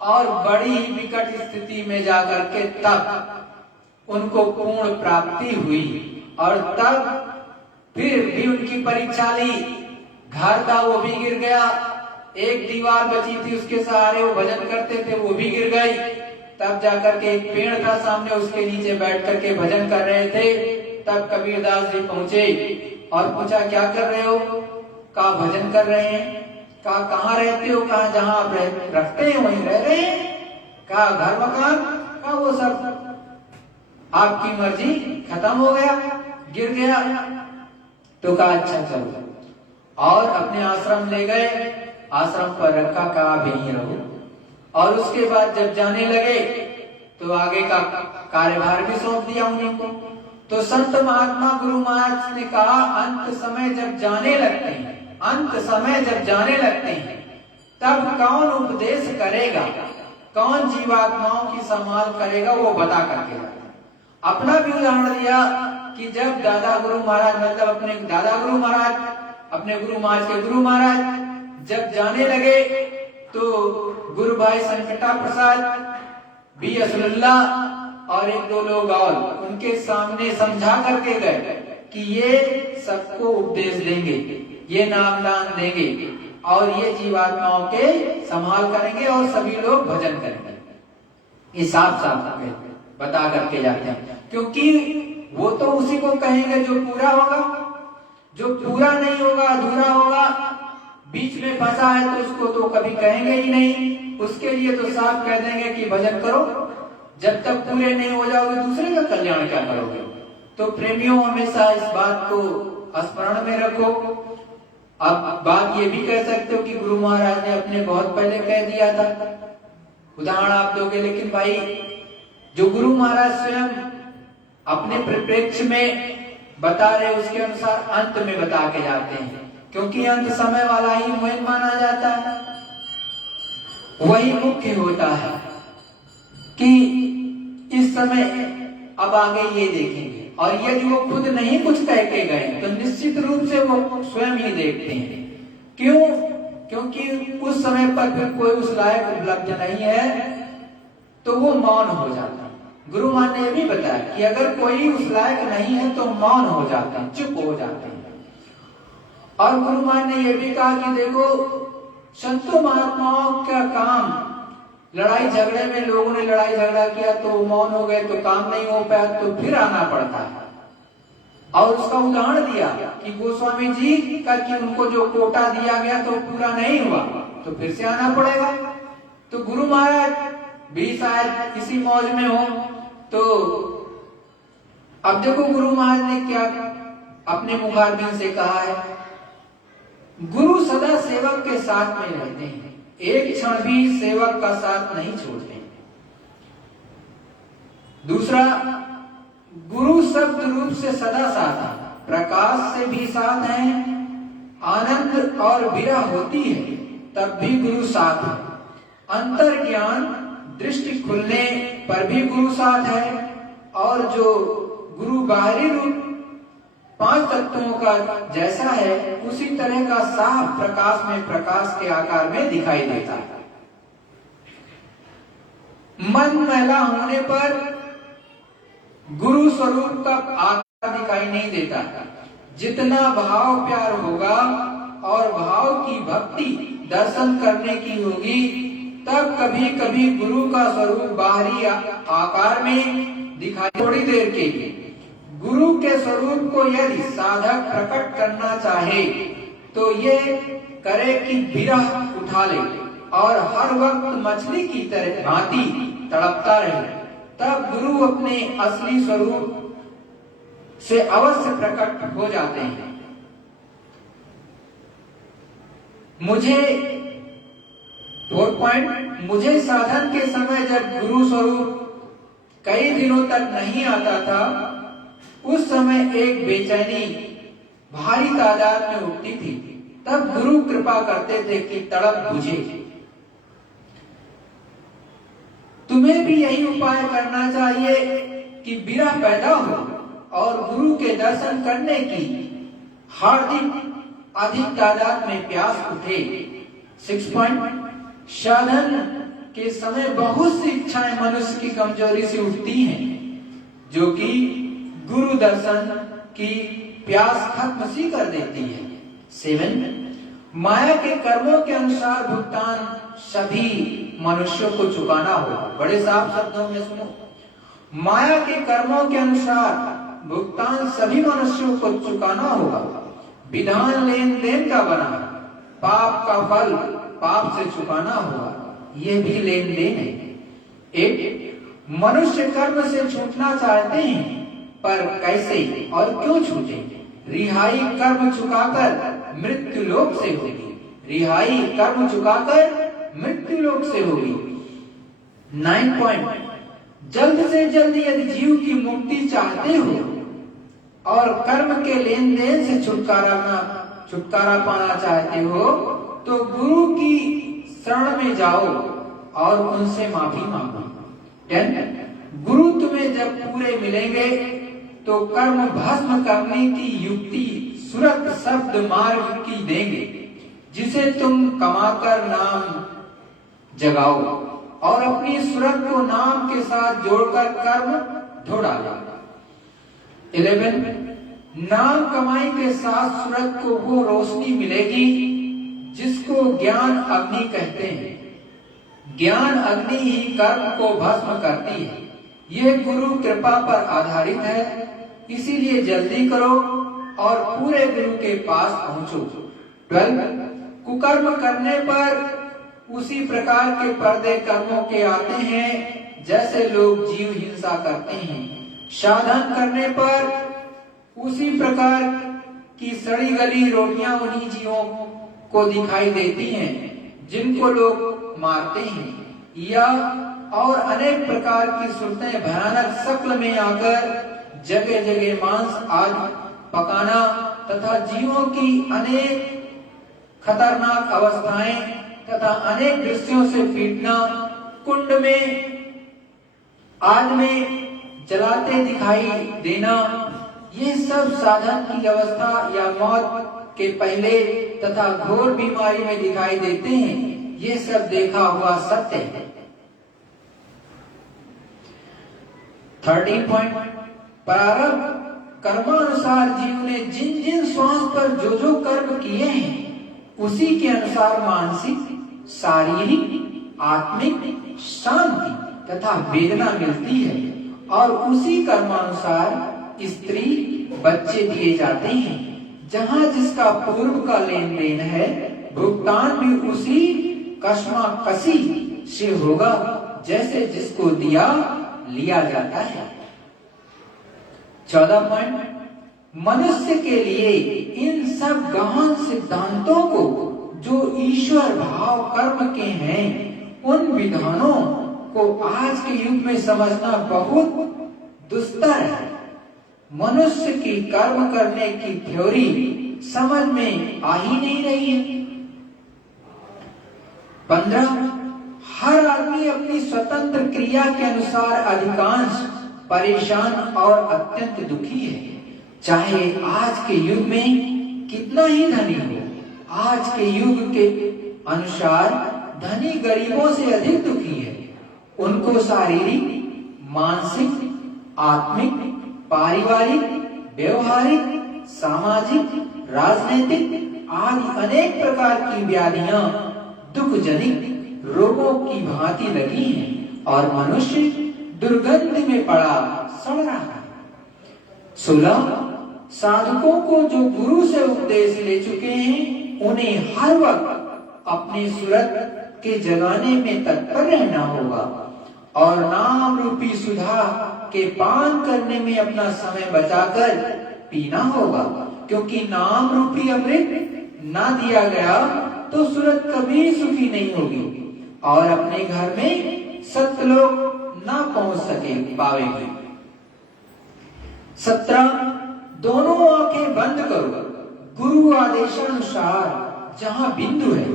और बड़ी विकट स्थिति में जाकर के तब उनको पूर्ण प्राप्ति हुई। और तब फिर भी उनकी परीक्षा ली, घर था वो भी गिर गया, एक दीवार बची थी उसके सहारे वो भजन करते थे, वो भी गिर गई। तब जाकर के एक पेड़ था सामने, उसके नीचे बैठ करके भजन कर रहे थे। तब कबीरदास जी पहुंचे और पूछा क्या कर रहे हो? कहा भजन कर रहे हैं। कहा कहाँ रहते हो? कहा जहाँ आप रखते हैं वहीं रह रहे हैं। कहा घर मकान? कहा वो सब आपकी मर्जी, खत्म हो गया, गिर गया। तो कहा अच्छा चलो, और अपने आश्रम ले गए, आश्रम पर रखा, कहा अब यहीं रहो। और उसके बाद जब जाने लगे तो आगे का कार्यभार भी सौंप दिया उन्हीं को। तो संत महात्मा गुरु महाराज ने कहा अंत समय जब जाने लगते हैं, अंत समय जब जाने लगते हैं, तब कौन उपदेश करेगा, कौन जीवात्माओं की संभाल करेगा, वो बता करके जाता। अपना भी उदाहरण दिया कि जब दादा गुरु महाराज, मतलब अपने दादा गुरु महाराज, अपने गुरु महाराज के गुरु महाराज जब जाने लगे, तो गुरु भाई संकटा प्रसाद, बी असलुल्लाह और 1-2 लोग और उनके सामने समझा करके गए कि ये सबको उपदेश देंगे, ये नाम दान देंगे, और ये जीवात्माओं के संभाल करेंगे, और सभी लोग भजन करेंगे। ये साफ साफ बता करके जाते हैं, क्योंकि वो तो उसी को कहेंगे जो पूरा होगा। जो पूरा नहीं होगा, अधूरा होगा, बीच में फंसा है, तो उसको तो कभी कहेंगे ही नहीं। उसके लिए तो साफ कह देंगे कि भजन करो, जब तक पूरे नहीं हो जाओगे दूसरे का कल्याण क्या करोगे। तो प्रेमियों, हमेशा इस बात को स्मरण में रखो। अब बात ये भी कह सकते हो कि गुरु महाराज ने अपने बहुत पहले कह दिया था, उदाहरण आप दोगे, लेकिन भाई जो गुरु महाराज स्वयं अपने परिप्रेक्ष्य में बता रहे, उसके अनुसार अंत में बता के जाते हैं, क्योंकि अंत समय वाला ही मुहिम माना जाता है, वही मुख्य होता है कि इस समय अब आगे ये देखेंगे। और यदि वो खुद नहीं कुछ कह के गए तो निश्चित रूप से वो स्वयं ही देखते हैं। क्यों? क्योंकि उस समय पर फिर कोई उस लायक उपलब्ध नहीं है तो वो मौन हो जाता है। गुरु मान ने यह भी बताया कि अगर कोई उस लायक नहीं है तो मौन हो जाते हैं, चुप हो जाते हैं। और गुरु मान ने यह भी कहा कि देखो संतों महात्माओं का काम, लड़ाई झगड़े में लोगों ने लड़ाई झगड़ा किया तो मौन हो गए तो काम नहीं हो पाया तो फिर आना पड़ता है। और उसका उदाहरण दिया कि गोस्वामी जी का कि उनको जो कोटा दिया गया तो पूरा नहीं हुआ तो फिर से आना पड़ेगा। तो गुरु महाराज भी शायद किसी मौज में हो। तो अब देखो गुरु महाराज ने क्या अपने मुखारबिंद से कहा है, गुरु सदा सेवक के साथ में रहते हैं, एक क्षण भी सेवक का साथ नहीं छोड़ते। दूसरा, गुरु शब्द रूप से सदा साथ है, प्रकाश से भी साथ है, आनंद और विरह होती है तब भी गुरु साथ है, अंतर ज्ञान दृष्टि खुलने पर भी गुरु साथ है, और जो गुरु बाहरी रूप 5 तत्वों का जैसा है उसी तरह का साफ प्रकाश में प्रकाश के आकार में दिखाई देता है। मन मैला होने पर गुरु स्वरूप का आकार दिखाई नहीं देता। जितना भाव प्यार होगा और भाव की भक्ति दर्शन करने की होगी तब कभी कभी गुरु का स्वरूप बाहरी आकार में दिखाई। थोड़ी देर के लिए गुरु के स्वरूप को यदि साधक प्रकट करना चाहे तो ये करे कि विरह उठा ले और हर वक्त मछली की तरह भांति तड़पता रहे, तब गुरु अपने असली स्वरूप से अवश्य प्रकट हो जाते हैं। मुझे 4 पॉइंट, मुझे साधन के समय जब गुरु स्वरूप कई दिनों तक नहीं आता था उस समय एक बेचैनी भारी तादाद में उठती थी, तब गुरु कृपा करते थे कि तड़प बुझे। तुम्हें भी यही उपाय करना चाहिए कि विरह पैदा हो और गुरु के दर्शन करने की हार्दिक अधिक तादाद में प्यास उठे। 6 पॉइंट, साधन के समय बहुत सी इच्छाएं मनुष्य की कमजोरी से उठती हैं जो कि गुरु दर्शन की प्यास खत्म सी कर देती है। 7, माया के कर्मों के अनुसार भुगतान सभी मनुष्यों को चुकाना होगा। बड़े साफ शब्दों में सुनो, माया के कर्मों के अनुसार भुगतान सभी मनुष्यों को चुकाना होगा। विधान लेन देन का बना, पाप का फल पाप से चुकाना होगा, ये भी लेन देन है। 1, मनुष्य कर्म से छूटना चाहते हैं पर कैसे और क्यों छूटे? रिहाई कर्म चुकाकर मृत्यु लोक से होगी, रिहाई कर्म चुकाकर मृत्यु लोक से होगी। 9 पॉइंट, जल्द से जल्द यदि जीव की मुक्ति चाहते हो और कर्म के लेन देन से छुटकारा पाना चाहते हो तो गुरु की शरण में जाओ और उनसे माफी मांगो। 10, गुरु तुम्हें जब पूरे मिलेंगे तो कर्म भस्म करने की युक्ति सुरत शब्द मार्ग की देंगे जिसे तुम कमाकर नाम जगाओ और अपनी सुरत को नाम के साथ जोड़कर कर्म धो डालो। 11, नाम कमाई के साथ सुरत को वो रोशनी मिलेगी जिसको ज्ञान अग्नि कहते हैं। ज्ञान अग्नि ही कर्म को भस्म करती है। यह गुरु कृपा पर आधारित है, इसीलिए जल्दी करो और पूरे गुरु के पास पहुंचो। 12, कुकर्म करने पर उसी प्रकार के पर्दे कर्मों के आते हैं जैसे लोग जीव हिंसा करते हैं। साधन करने पर उसी प्रकार की सड़ी गली रोटियां उन्हीं जीवों को दिखाई देती हैं जिनको लोग मारते हैं, या और अनेक प्रकार की सूरतें भयानक शक्ल में आकर जगह जगह मांस आदि पकाना तथा जीवों की अनेक खतरनाक अवस्थाएं तथा अनेक दृश्यों से पीटना, कुंड में आग में जलाते दिखाई देना, ये सब साधन की अवस्था या मौत के पहले तथा घोर बीमारी में दिखाई देते हैं, ये सब देखा हुआ सत्य है। 13 पॉइंट, प्रारब्ध कर्मानुसार जीव ने जिन जिन श्वास पर जो जो कर्म किए हैं उसी के अनुसार मानसिक, शारीरिक, आत्मिक शांति तथा वेदना मिलती है और उसी कर्मानुसार स्त्री बच्चे दिए जाते हैं। जहाँ जिसका पूर्व का लेन देन है, भुगतान भी उसी कशमाकशी से होगा जैसे जिसको दिया लिया जाता है। 14 पॉइंट, मनुष्य के लिए इन सब गहन सिद्धांतों को जो ईश्वर भाव कर्म के हैं, उन विधानों को आज के युग में समझना बहुत दुस्तर है। मनुष्य की कर्म करने की थ्योरी समझ में आ ही नहीं रही है। 15, हर आदमी अपनी स्वतंत्र क्रिया के अनुसार अधिकांश परेशान और अत्यंत दुखी है। चाहे आज के युग में कितना ही धनी हो, आज के युग के अनुसार धनी गरीबों से अधिक दुखी है। उनको शारीरिक, मानसिक, आत्मिक, पारिवारिक, व्यवहारिक, सामाजिक, राजनीतिक आदि अनेक प्रकार की व्याधियां दुखजनित रोगों की भांति लगी हैं और मनुष्य दुर्गंध में पड़ा सड़ रहा है। 16, साधकों को जो गुरु से उपदेश ले चुके हैं, उन्हें हर वक्त अपनी सूरत के जगाने में तत्पर रहना होगा और नाम रूपी सुधा के पान करने में अपना समय बचाकर पीना होगा, क्योंकि नाम रूपी अमृत ना दिया गया तो सूरत कभी सुखी नहीं होगी और अपने घर में सतलोक ना पहुंच पावेगी। 17, दोनों आंखें बंद करो। गुरु आदेशानुसार जहाँ बिंदु है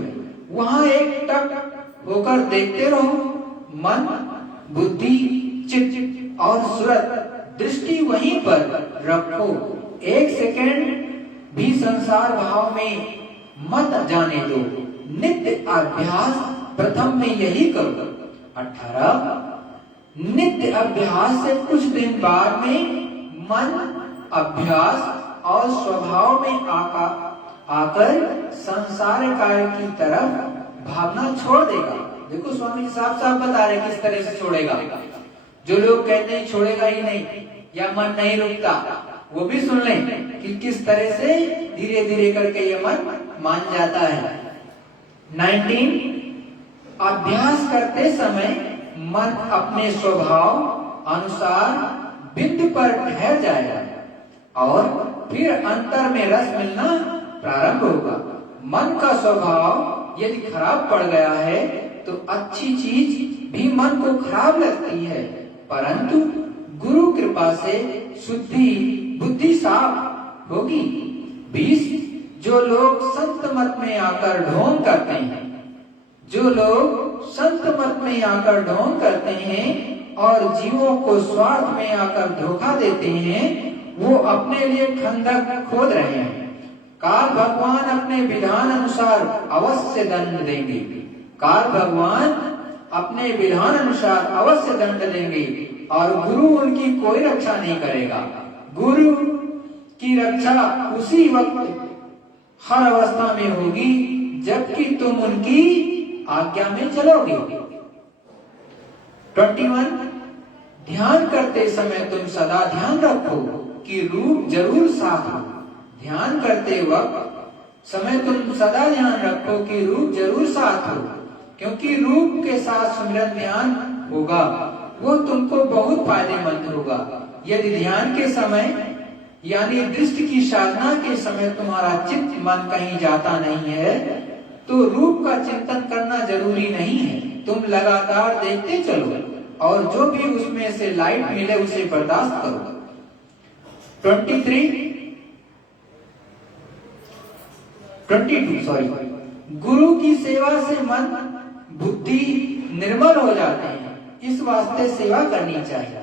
वहाँ एक टक होकर देखते रहो। मन, बुद्धि, चित्त और सूरत दृष्टि वहीं पर रखो। एक सेकेंड भी संसार भाव में मत जाने दो। नित्य अभ्यास प्रथम में यही करो। 18, नित्य अभ्यास से कुछ दिन बाद में मन अभ्यास और स्वभाव में आकर संसार कार्य की तरफ भागना छोड़ देगा। देखो स्वामी जी साफ साफ बता रहे किस तरह से छोड़ेगा। जो लोग कहते हैं छोड़ेगा ही नहीं या मन नहीं रुकता, वो भी सुन लें कि किस तरह से धीरे धीरे करके ये मन मान जाता है। 19, अभ्यास करते समय मन अपने स्वभाव अनुसार बिंदु पर ठहर जाएगा और फिर अंतर में रस मिलना प्रारंभ होगा। मन का स्वभाव यदि खराब पड़ गया है तो अच्छी चीज भी मन को खराब लगती है, परंतु गुरु कृपा से शुद्धि बुद्धि साफ होगी। 20, जो लोग संत मत में आकर ढोंग करते हैं, जो लोग संत मत में आकर ढोंग करते हैं और जीवों को स्वार्थ में आकर धोखा देते हैं, वो अपने लिए खंडक खोद रहे हैं। काल भगवान अपने विधान अनुसार अवश्य दंड देंगे। काल भगवान अपने विधान अनुसार अवश्य दंड देंगे और गुरु उनकी कोई रक्षा नहीं करेगा। गुरु की रक्षा उसी वक्त हर अवस्था में होगी जबकि तुम उनकी आज्ञा में चलोगे। 21, ध्यान करते समय तुम सदा ध्यान रखो कि रूप जरूर साफ हो। ध्यान करते वक्त समय तुम सदा ध्यान रखो कि रूप जरूर साफ हो, क्योंकि रूप के साथ सुमिरन ध्यान होगा वो तुमको बहुत फायदेमंद होगा। यदि ध्यान के समय यानी दृष्टि की साधना के समय तुम्हारा चित्त मन कहीं जाता नहीं है तो रूप का चिंतन करना जरूरी नहीं है। तुम लगातार देखते चलो और जो भी उसमें से लाइट मिले उसे बर्दाश्त करो। 22 गुरु की सेवा से मन बुद्धि निर्मल हो जाते हैं, इस वास्ते सेवा करनी चाहिए।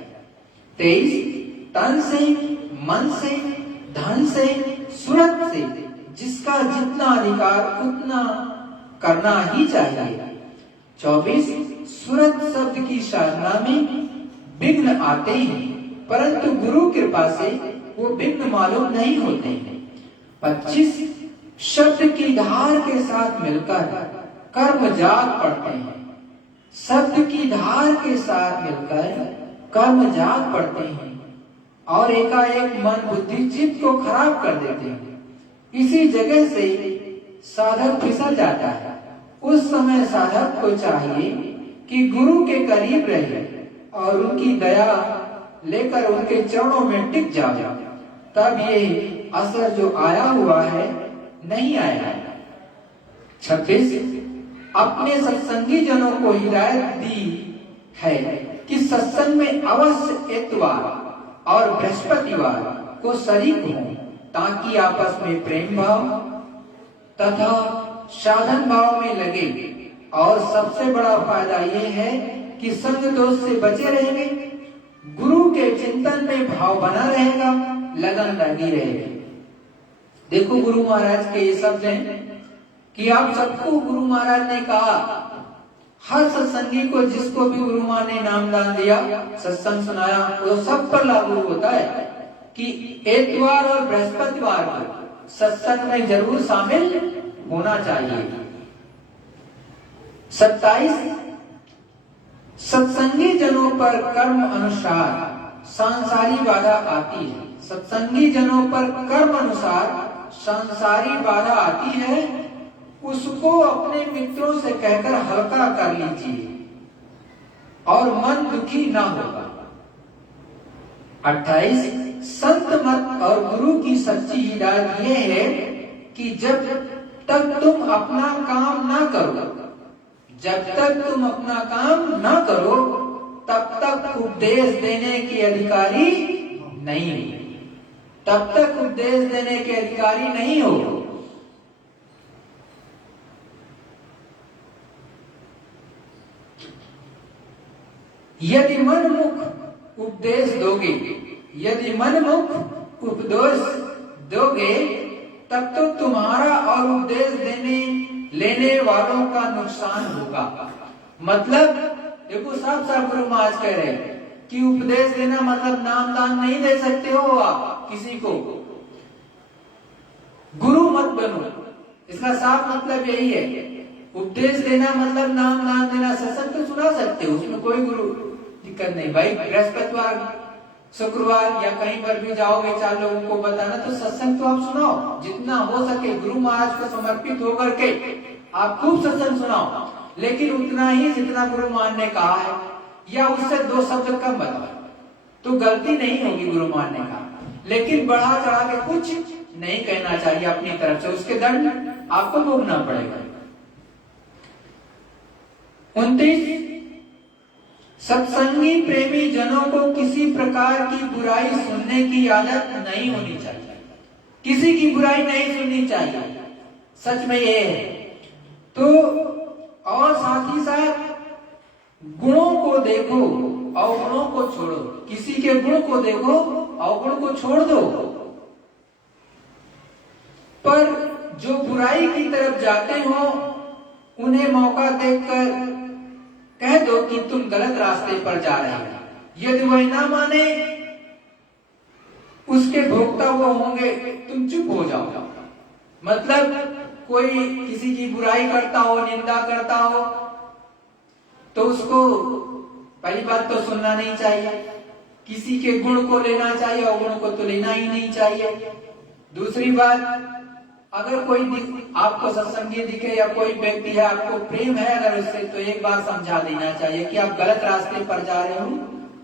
23 तन से, मन से, धन से, सूरत से जिसका जितना अधिकार उतना करना ही चाहिए। 24 सुरत शब्द की साधना में विघ्न आते हैं, परंतु गुरु कृपा से वो विघ्न मालूम नहीं होते हैं। 25 शब्द की धार के साथ मिलकर कर्म जाग पड़ते हैं। शब्द की धार के साथ मिलकर कर्म जाग पड़ते हैं और एकाएक मन बुद्धि चित्त को खराब कर देते हैं। इसी जगह से साधक फिसल जाता है। उस समय साधक को चाहिए कि गुरु के करीब रहे और उनकी दया लेकर उनके चरणों में टिक जाए, तब ये असर जो आया हुआ है नहीं आया। 26 अपने सत्संगी जनों को हिदायत दी है कि सत्संग में अवश्य इतवार और बृहस्पतिवार को शरीक हों, ताकि आपस में प्रेम भाव तथा साधन भाव में लगे। और सबसे बड़ा फायदा यह है कि संग दोष से बचे रहेंगे, गुरु के चिंतन में भाव बना रहेगा, लगन लगी रहेगी। देखो गुरु महाराज के ये शब्द हैं कि आप सबको गुरु महाराज ने कहा, हर सत्संगी को, जिसको भी गुरु महाराज ने नामदान दिया, सत्संग सुनाया, वो सब पर लागू होता है कि इतवार और बृहस्पतिवार को सत्संग में जरूर शामिल होना चाहिए। 27 सत्संगी जनों पर कर्म अनुसार सांसारी बाधा आती है। सत्संगी जनों पर कर्म अनुसार सांसारी बाधा आती है, उसको अपने मित्रों से कहकर हल्का कर लीजिए और मन दुखी ना होगा। 28 संत मत और गुरु की सच्ची हिदायत ये है कि जब तक तुम अपना काम ना करो, जब तक तुम अपना काम ना करो, तब तक उपदेश देने की अधिकारी नहीं हो, तब तक उपदेश देने के अधिकारी नहीं हो। यदि मनमुख उपदेश दोगे, यदि मनमुख उपदेश दोगे, तब तो तुम्हारा और उपदेश देने लेने वालों का नुकसान होगा। मतलब देखो साफ साफ गुरु महाराज कह रहे हैं कि उपदेश देना मतलब नाम दान नहीं दे सकते हो आप किसी को, गुरु मत बनो, इसका साफ मतलब यही है। उपदेश देना मतलब नाम दान देना, सत्संग तो सुना सकते हो, उसमें कोई गुरु दिक्कत नहीं। भाई बृहस्पतिवार शुक्रवार या कहीं पर भी जाओगे, 4 लोगों को बताना, तो सत्संग तो आप सुनाओ, जितना हो सके गुरु महाराज को समर्पित होकर के आप खूब सत्संग सुनाओ, लेकिन उतना ही जितना गुरु महाराज ने कहा है, या उससे 2 शब्द कम बताओ, तो गलती नहीं होगी गुरु महाराज ने कहा। लेकिन बढ़ा चढ़ा के कुछ नहीं कहना चाहिए अपनी तरफ से, उसके दंड आपको भोगना पड़ेगा। 29 सत्संगी प्रेमी जनों को किसी प्रकार की बुराई सुनने की आदत नहीं होनी चाहिए, किसी की बुराई नहीं सुननी चाहिए, सच में ये है। तो और साथ ही साथ गुणों को देखो, अवगुणों को छोड़ो, किसी के गुण को देखो, अवगुण को छोड़ दो। पर जो बुराई की तरफ जाते हो, उन्हें मौका देखकर कह दो कि तुम गलत रास्ते पर जा रहे हो। यदि वह ना माने, उसके भोक्ता वो होंगे, तुम चुप हो जाओ। मतलब कोई किसी की बुराई करता हो, निंदा करता हो, तो उसको पहली बात तो सुनना नहीं चाहिए, किसी के गुण को लेना चाहिए, अवगुण को तो लेना ही नहीं चाहिए। दूसरी बात, अगर कोई आपको सत्संगी दिखे या कोई व्यक्ति है, आपको प्रेम है अगर उससे, तो एक बार समझा देना चाहिए कि आप गलत रास्ते पर जा रहे हो,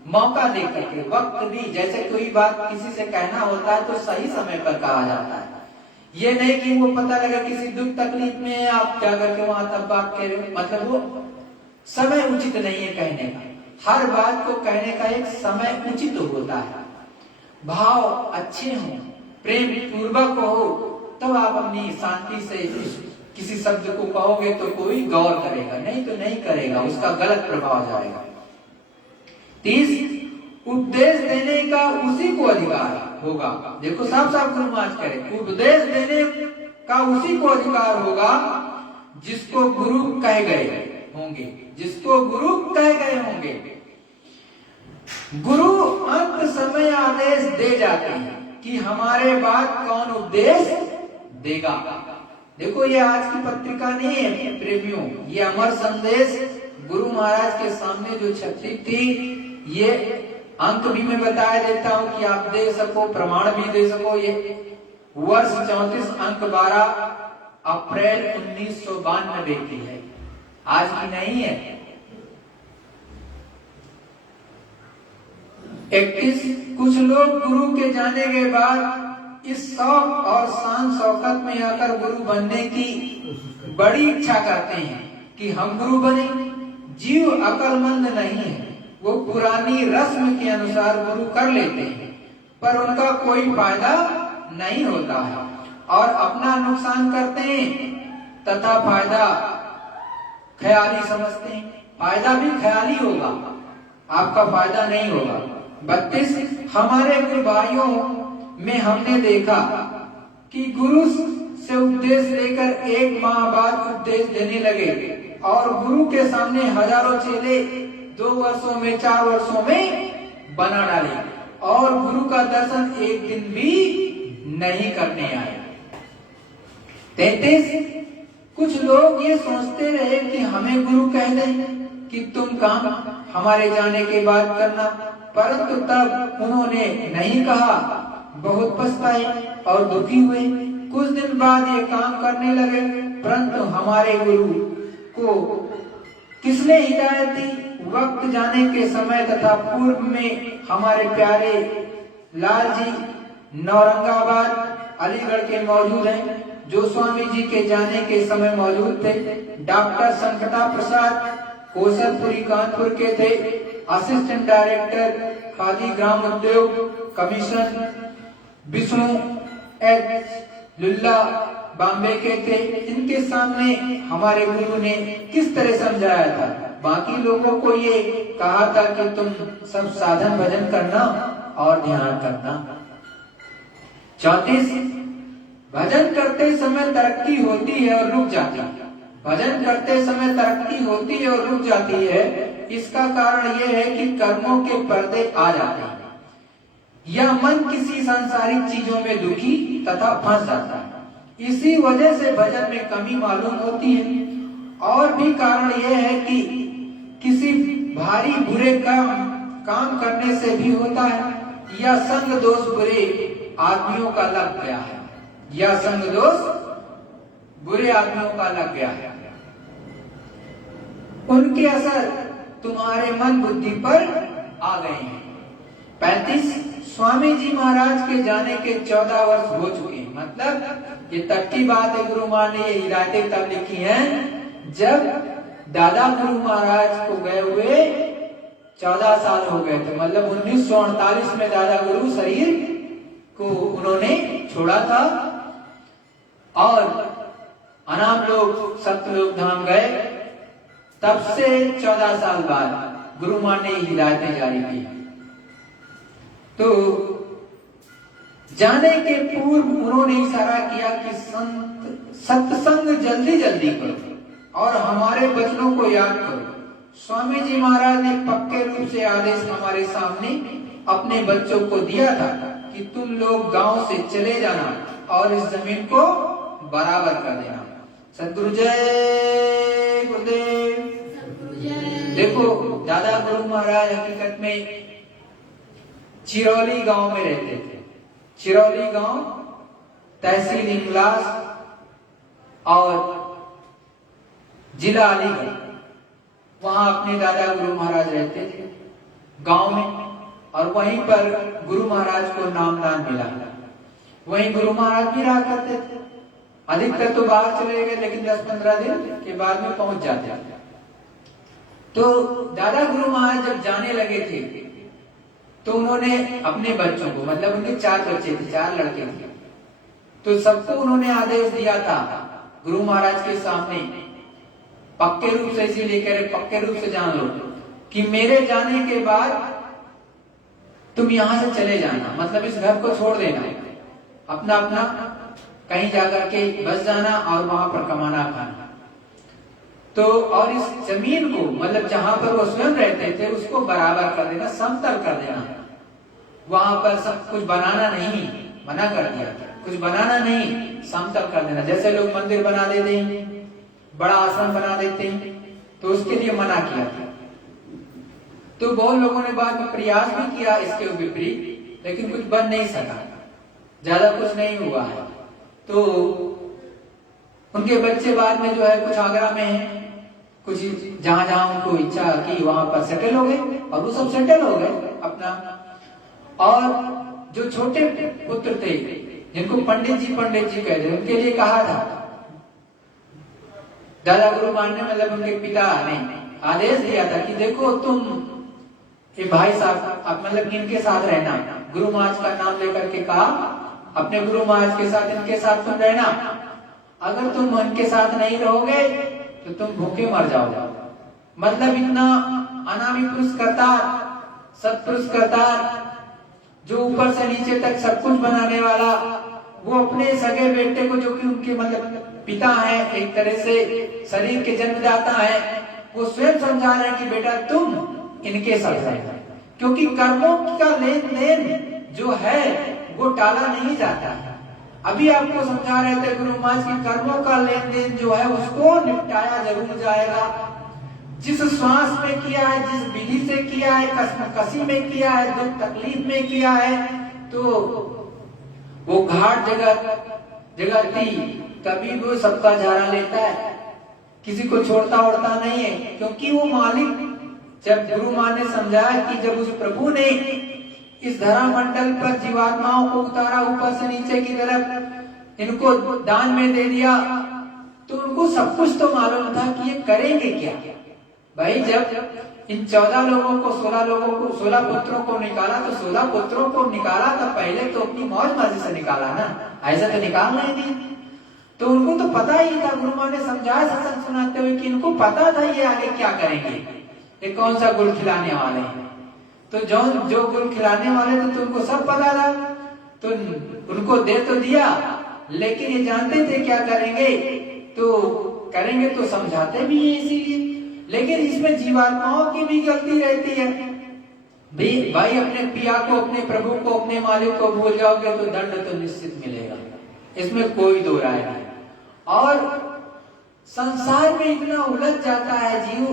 मौका दे करके। वक्त भी, जैसे कोई बात किसी से कहना होता है तो सही समय पर कहा जाता है, ये नहीं कि वो पता लगा किसी दुख तकलीफ में है, आप जाकर के वहां तब बात कह रहे हो, मतलब वो समय उचित नहीं है कहने का। हर बात को कहने का एक समय उचित होता है, भाव अच्छे हो, प्रेम पूर्वक हो, तब आप अपनी शांति से किसी शब्द को कहोगे तो कोई गौर करेगा, नहीं तो नहीं करेगा, उसका गलत प्रभाव जाएगा। 30 उपदेश देने का उसी को अधिकार होगा। देखो साफ साफ गुरु महाराज कह रहे, उपदेश देने का उसी को अधिकार होगा जिसको गुरु कह गए होंगे, जिसको गुरु कह गए होंगे। गुरु अंत समय आदेश दे जाते हैं कि हमारे बाद कौन उपदेश देगा। देखो ये आज की पत्रिका नहीं है प्रेमियों, ये अमर संदेश गुरु महाराज के सामने जो छपी थी, ये अंक भी मैं बताया देता हूं कि आप दे सको, प्रमाण भी दे सको। ये वर्ष 34 अंक 12 अप्रैल 1992 की है, आज की नहीं है। 31 कुछ लोग गुरु के जाने के बाद इस शौक और शान शौकत में आकर गुरु बनने की बड़ी इच्छा करते हैं कि हम गुरु बने। जीव अकलमंद नहीं है, वो पुरानी रस्म के अनुसार गुरु कर लेते हैं, पर उनका कोई फायदा नहीं होता है और अपना नुकसान करते हैं तथा फायदा ख्याली समझते हैं। फायदा भी ख्याली होगा, आपका फायदा नहीं होगा। 32 हमारे गुरु भाइयों में हमने देखा कि गुरु से उपदेश लेकर 1 माह बाद उपदेश देने लगे और गुरु के सामने हजारों चेले 2 वर्षों में 4 वर्षों में बना डाले और गुरु का दर्शन एक दिन भी नहीं करने आए। 33 कुछ लोग ये सोचते रहे कि हमें गुरु कह दें कि तुम काम हमारे जाने के बाद करना, परंतु तब उन्होंने नहीं कहा। बहुत पछताए और दुखी हुए। कुछ दिन बाद ये काम करने लगे, परंतु हमारे गुरु को किसने हिदायत दी? वक्त जाने के समय तथा पूर्व में हमारे प्यारे लाल जी नौरंगाबाद अलीगढ़ के मौजूद हैं, जो स्वामी जी के जाने के समय मौजूद थे। डॉक्टर संकटा प्रसाद कोसलपुरी कानपुर के थे। असिस्टेंट डायरेक्टर खादी ग्राम उद्योग कमीशन विष्णु एच लुल्ला बॉम्बे के थे। इनके सामने हमारे गुरु ने किस तरह समझाया था। बाकी लोगों को ये कहा था कि तुम सब साधन भजन करना और ध्यान करना। 34 भजन करते समय तरक्की होती है और रुक जाती है। भजन करते समय तरक्की होती है और रुक जाती है, इसका कारण यह है कि कर्मों के पर्दे आ जाते हैं या मन किसी सांसारिक चीजों में दुखी तथा फंस जाता है। इसी वजह से भजन में कमी मालूम होती है। और भी कारण यह है कि किसी भारी बुरे काम करने से भी होता है, या संग दोष बुरे आदमियों का लग गया है, या संग दोष बुरे आदमियों का लग गया है। उनके असर तुम्हारे मन बुद्धि पर आ गए हैं। 35 स्वामी जी महाराज के जाने के 14 वर्ष हो चुके हैं। मतलब ये तट्टी बात है, गुरु महाराज ने ये हिदायतें तब लिखी हैं जब दादा गुरु महाराज को गए हुए 14 साल हो गए थे। मतलब 1948 में दादा गुरु शरीर को उन्होंने छोड़ा था और अनाम लोग सत्यलोक धाम गए। तब से 14 साल बाद गुरु महाराज ने हिदायतें जारी की। तो जाने के पूर्व उन्होंने इशारा किया कि सत्संग जल्दी जल्दी करो और हमारे वचनों को याद करो। स्वामी जी महाराज ने पक्के रूप से आदेश हमारे सामने अपने बच्चों को दिया था कि तुम लोग गांव से चले जाना और इस जमीन को बराबर कर देना। सद्गुरु जय गुरुदेव। देखो दादा गुरु महाराज हकीकत में चिरौली गांव में रहते थे। चिरौली गांव तहसील हिंगलाज और जिला अलीगढ़, वहां अपने दादा गुरु महाराज रहते थे गांव में। और वहीं पर गुरु महाराज को नामदान मिला। वहीं गुरु महाराज भी रहा करते थे। अधिकतर तो बाहर चले गए, लेकिन 10-15 दिन के बाद में पहुंच जाते। तो दादा गुरु महाराज जब जाने लगे थे तो उन्होंने अपने बच्चों को, मतलब उनके 4 बच्चे थे, 4 लड़के थे, तो सबको उन्होंने आदेश दिया था गुरु महाराज के सामने पक्के रूप से, इसीलिए कह रहे पक्के रूप से जान लो कि मेरे जाने के बाद तुम यहां से चले जाना। मतलब इस घर को छोड़ देना, अपना अपना कहीं जाकर के बस जाना और वहां पर कमाना खाना। तो और इस जमीन को मतलब जहां पर वो स्वयं रहते थे उसको बराबर कर देना, समतल कर देना। वहां पर सब कुछ बनाना नहीं, मना कर दिया, कुछ बनाना नहीं, समतल कर देना। जैसे लोग मंदिर बना देते हैं, बड़ा आश्रम बना देते हैं, तो उसके लिए मना किया था। तो बहुत लोगों ने बाद में प्रयास भी किया इसके विपरीत, लेकिन कुछ बन नहीं सका, ज्यादा कुछ नहीं हुआ है। तो उनके बच्चे बाद में जो है कुछ आगरा में है, कुछ जहां जहां उनको इच्छा की वहां पर सेटल हो गए, और वो सब सेटल हो गए अपना। और जो छोटे पुत्र थे जिनको पंडित जी कहते, उनके लिए कहा था दादा गुरु मानने, मतलब उनके पिता ने आदेश दिया था कि देखो तुम ये भाई साहब आप मतलब इनके साथ रहना, गुरु महाराज का नाम लेकर के कहा, अपने गुरु महाराज के साथ इनके साथ तुम रहना, अगर तुम उनके साथ नहीं रहोगे तो तुम भूखे मर जाओगे। मतलब इतना अनामी पुरुष करतार, सत्पुरुष करतार, जो ऊपर से नीचे तक सब कुछ बनाने वाला, वो अपने सगे बेटे को, जो कि उनके मतलब पिता है, एक तरह से शरीर के जन्मदाता है, वो स्वयं समझा रहे हैं कि बेटा तुम इनके साथ रहना, क्योंकि कर्मों का लेन देन जो है वो टाला नहीं जाता है। अभी आपको समझा रहे थे गुरु महाराज की कर्मों का लेन देन जो है उसको निपटाया जरूर जाएगा। जिस श्वास में किया है, जिस विधि से किया है, कसी में किया है, दुख तकलीफ में किया है, तो वो घाट जगती कभी वो सबका झाड़ा लेता है, किसी को छोड़ता ओढ़ता नहीं है। क्योंकि वो मालिक, जब गुरु मां ने समझाया कि जब उस प्रभु ने इस धरा मंडल पर जीवात्माओं को उतारा ऊपर से नीचे की तरफ, इनको दान में दे दिया, तो उनको सब कुछ तो मालूम था कि ये करेंगे क्या। भाई जब इन 14 लोगों को 16 पुत्रों को निकाला, तो 16 पुत्रों को निकाला तो पहले तो अपनी मौज मर्जी से निकाला ना, ऐसा तो निकाल नहीं दी। तो उनको तो पता ही था, गुरु मां ने समझाया सत्संग सुनाते हुए कि इनको पता था ये आगे क्या करेंगे, ये कौन सा गुल खिलाने वाले हैं। तो जो गुल खिलाने वाले थे तो उनको सब पता था, तो उनको दे तो दिया, लेकिन ये जानते थे क्या करेंगे, तो करेंगे तो समझाते भी है इसीलिए। लेकिन इसमें जीवात्माओं की भी गलती रहती है। भाई अपने पिया को, अपने प्रभु को, अपने मालिक को भूल जाओगे तो दंड तो निश्चित मिलेगा, इसमें कोई दो राय नहीं। और संसार में इतना उलझ जाता है जीव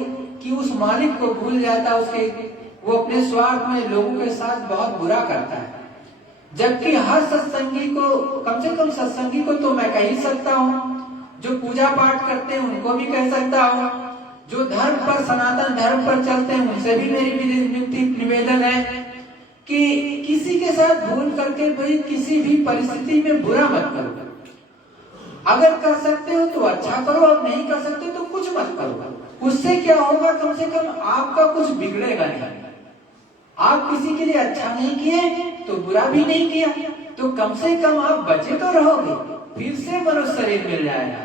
कि उस मालिक को भूल जाता है, उसके वो अपने स्वार्थ में लोगों के साथ बहुत बुरा करता है। जबकि हर सत्संगी को, कम से कम सत्संगी को तो मैं कह ही सकता हूँ, जो पूजा पाठ करते हैं उनको भी कह सकता हूँ, जो धर्म पर, सनातन धर्म पर चलते हैं उनसे भी मेरी विनती निवेदन है कि किसी के साथ भूल करके भाई किसी भी परिस्थिति में बुरा मत करो। अगर कर सकते हो तो अच्छा करो, और नहीं कर सकते तो कुछ मत करो। उससे क्या होगा, कम से कम आपका कुछ बिगड़ेगा नहीं। आप किसी के लिए अच्छा नहीं किए तो बुरा भी नहीं किया, तो कम से कम आप बचे तो रहोगे। फिर से मनुष्य शरीर मिल जाएगा,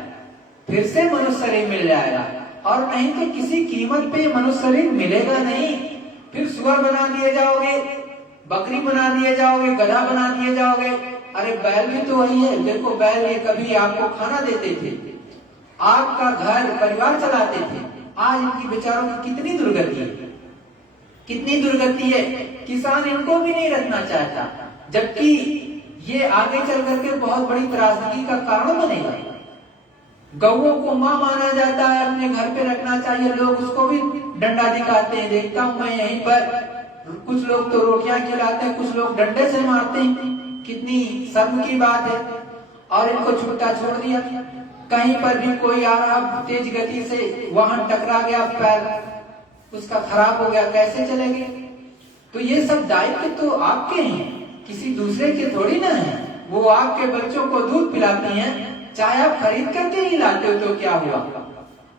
फिर से मनुष्य शरीर मिल जाएगा, और नहीं तो किसी कीमत पे मनुष्य शरीर मिलेगा नहीं। फिर सुअर बना दिए जाओगे, बकरी बना दिए जाओगे, गधा बना दिए जाओगे। अरे बैल भी तो वही है, देखो बैल ये कभी आपको खाना देते थे, आपका घर परिवार चलाते थे, आज इनकी बेचारों की कितनी दुर्गति है, कितनी दुर्गति है। किसान इनको भी नहीं रखना चाहता, जबकि ये आगे चल करके बहुत बड़ी त्रासदी का कारण बनेगा। गौओं को मां माना जाता है, अपने घर पे रखना चाहिए, लोग उसको भी डंडा दिखाते हैं। देखता हूं मैं यहीं पर, कुछ लोग तो रोटियां खिलाते हैं, कुछ लोग डंडे से मारते हैं। कितनी शर्म की बात है। और इनको छूटा छोड़ दिया, कहीं पर भी कोई आ रहा तेज गति से वाहन टकरा गया, पैर उसका खराब हो गया, कैसे चलेंगे। तो ये सब दायित्व तो आपके हैं, किसी दूसरे के थोड़ी ना है। वो आपके बच्चों को दूध पिलाती हैं, चाहे आप खरीद करके ही लाते हो तो क्या हुआ,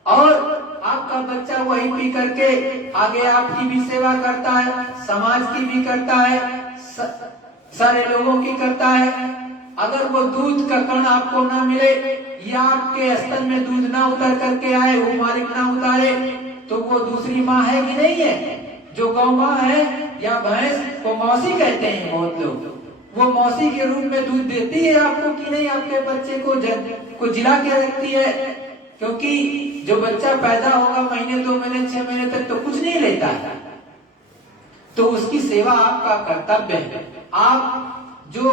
और आपका बच्चा वही पी करके आगे आपकी भी सेवा करता है, समाज की भी करता है, सारे लोगों की करता है। अगर वो दूध का कण आपको ना मिले, या आपके स्तन में दूध ना उतर करके आए, वो मालिक ना उतारे, तो वो दूसरी माँ है कि नहीं है। जो गौ माँ है या भैंस को मौसी कहते हैं बहुत लोग, वो मौसी के रूप में दूध देती है आपको कि नहीं, आपके बच्चे को जिला के रखती है। क्योंकि जो बच्चा पैदा होगा महीने 2 महीने 6 महीने तक तो कुछ नहीं लेता है, तो उसकी सेवा आपका कर्तव्य है। आप जो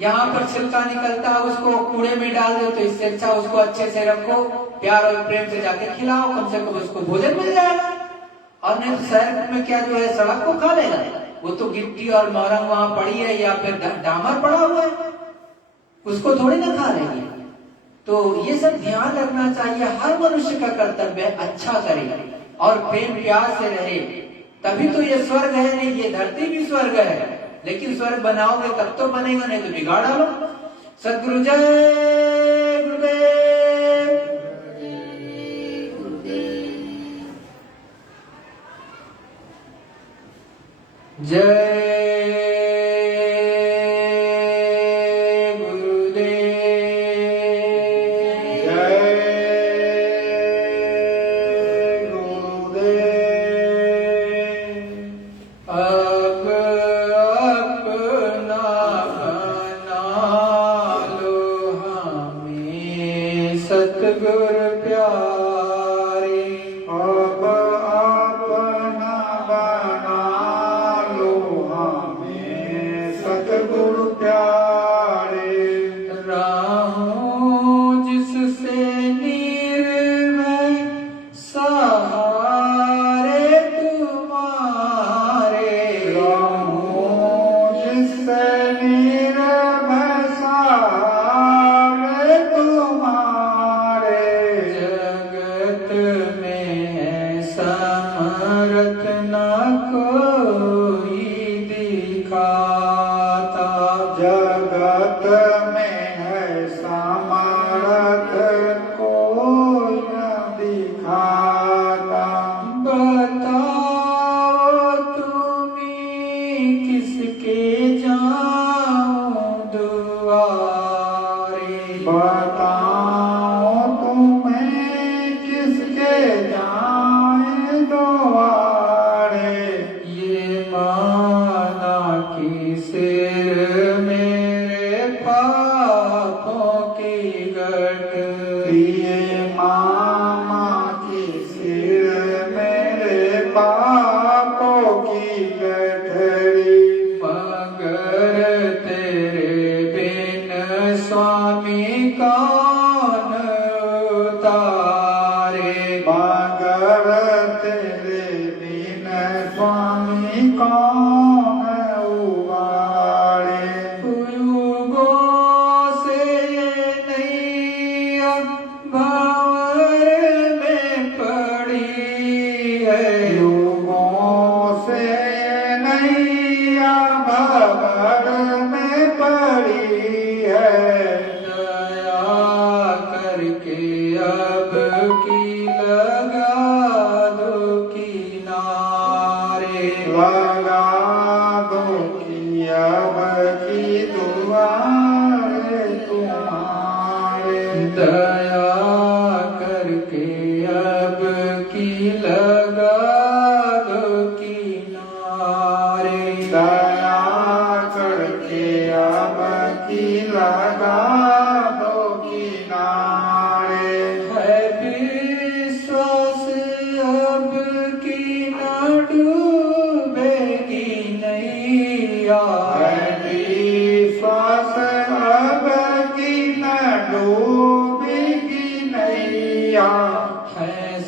यहाँ पर छिलका निकलता है उसको कूड़े में डाल दो, तो इससे अच्छा उसको अच्छे से रखो, प्यार और प्रेम से जाके खिलाओ, कम से कम उसको भोजन मिल जाएगा। और नहीं तो शहर में क्या जो है सड़क को खा लेगा, वो तो गिट्टी और मौरंग वहां पड़ी है या फिर डामर पड़ा हुआ है, उसको थोड़ी ना खा लेंगे। तो ये सब ध्यान रखना चाहिए, हर मनुष्य का कर्तव्य है अच्छा करे और प्रेम प्यार से रहे, तभी तो ये स्वर्ग है। नहीं, ये धरती भी स्वर्ग है, लेकिन स्वर्ग बनाओगे तब तो बनेगा, नहीं तो बिगाड़ डालो। सद्गुरु जय गुरुदेव। जय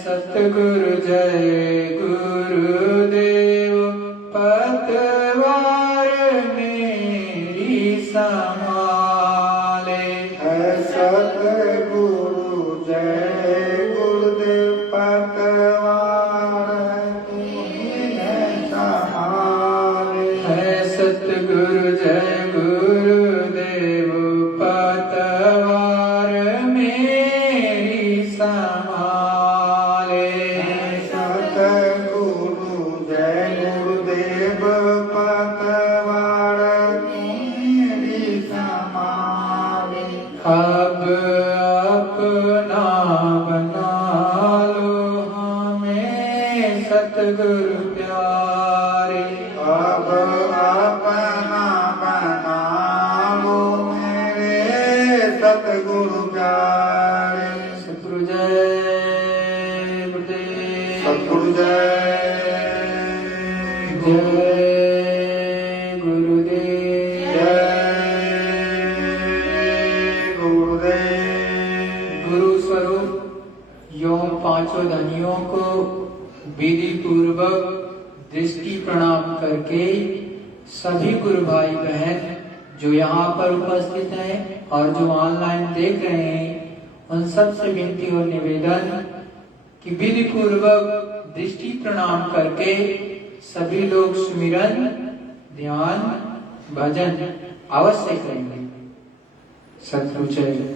सतगुरु जय गुरुदेव पतवार मेरी संभाले। सतगुरु जय गुरुदेव पतवार तुम्हें संभाले। सतगुरु जय गुरुदेव पतवार मेरी संभाले। सतगुरु जय गुरुदेव पतवार तुम्हें संभाले। अब अपना बना लो हमें सतगुरु प्यारे। अब अपना बना जय गुरुदेव। जय गुरुदेव। गुरु स्वरूप यों पांचों धनियों को विधि पूर्वक दृष्टि प्रणाम करके सभी गुरु भाई बहन जो यहाँ पर उपस्थित हैं और जो ऑनलाइन देख रहे हैं, उन सब से विनती और निवेदन कि विधि पूर्वक दृष्टि प्रणाम करके सभी लोग सुमिरन, ध्यान, भजन अवश्य करेंगे। सतगुरु जय।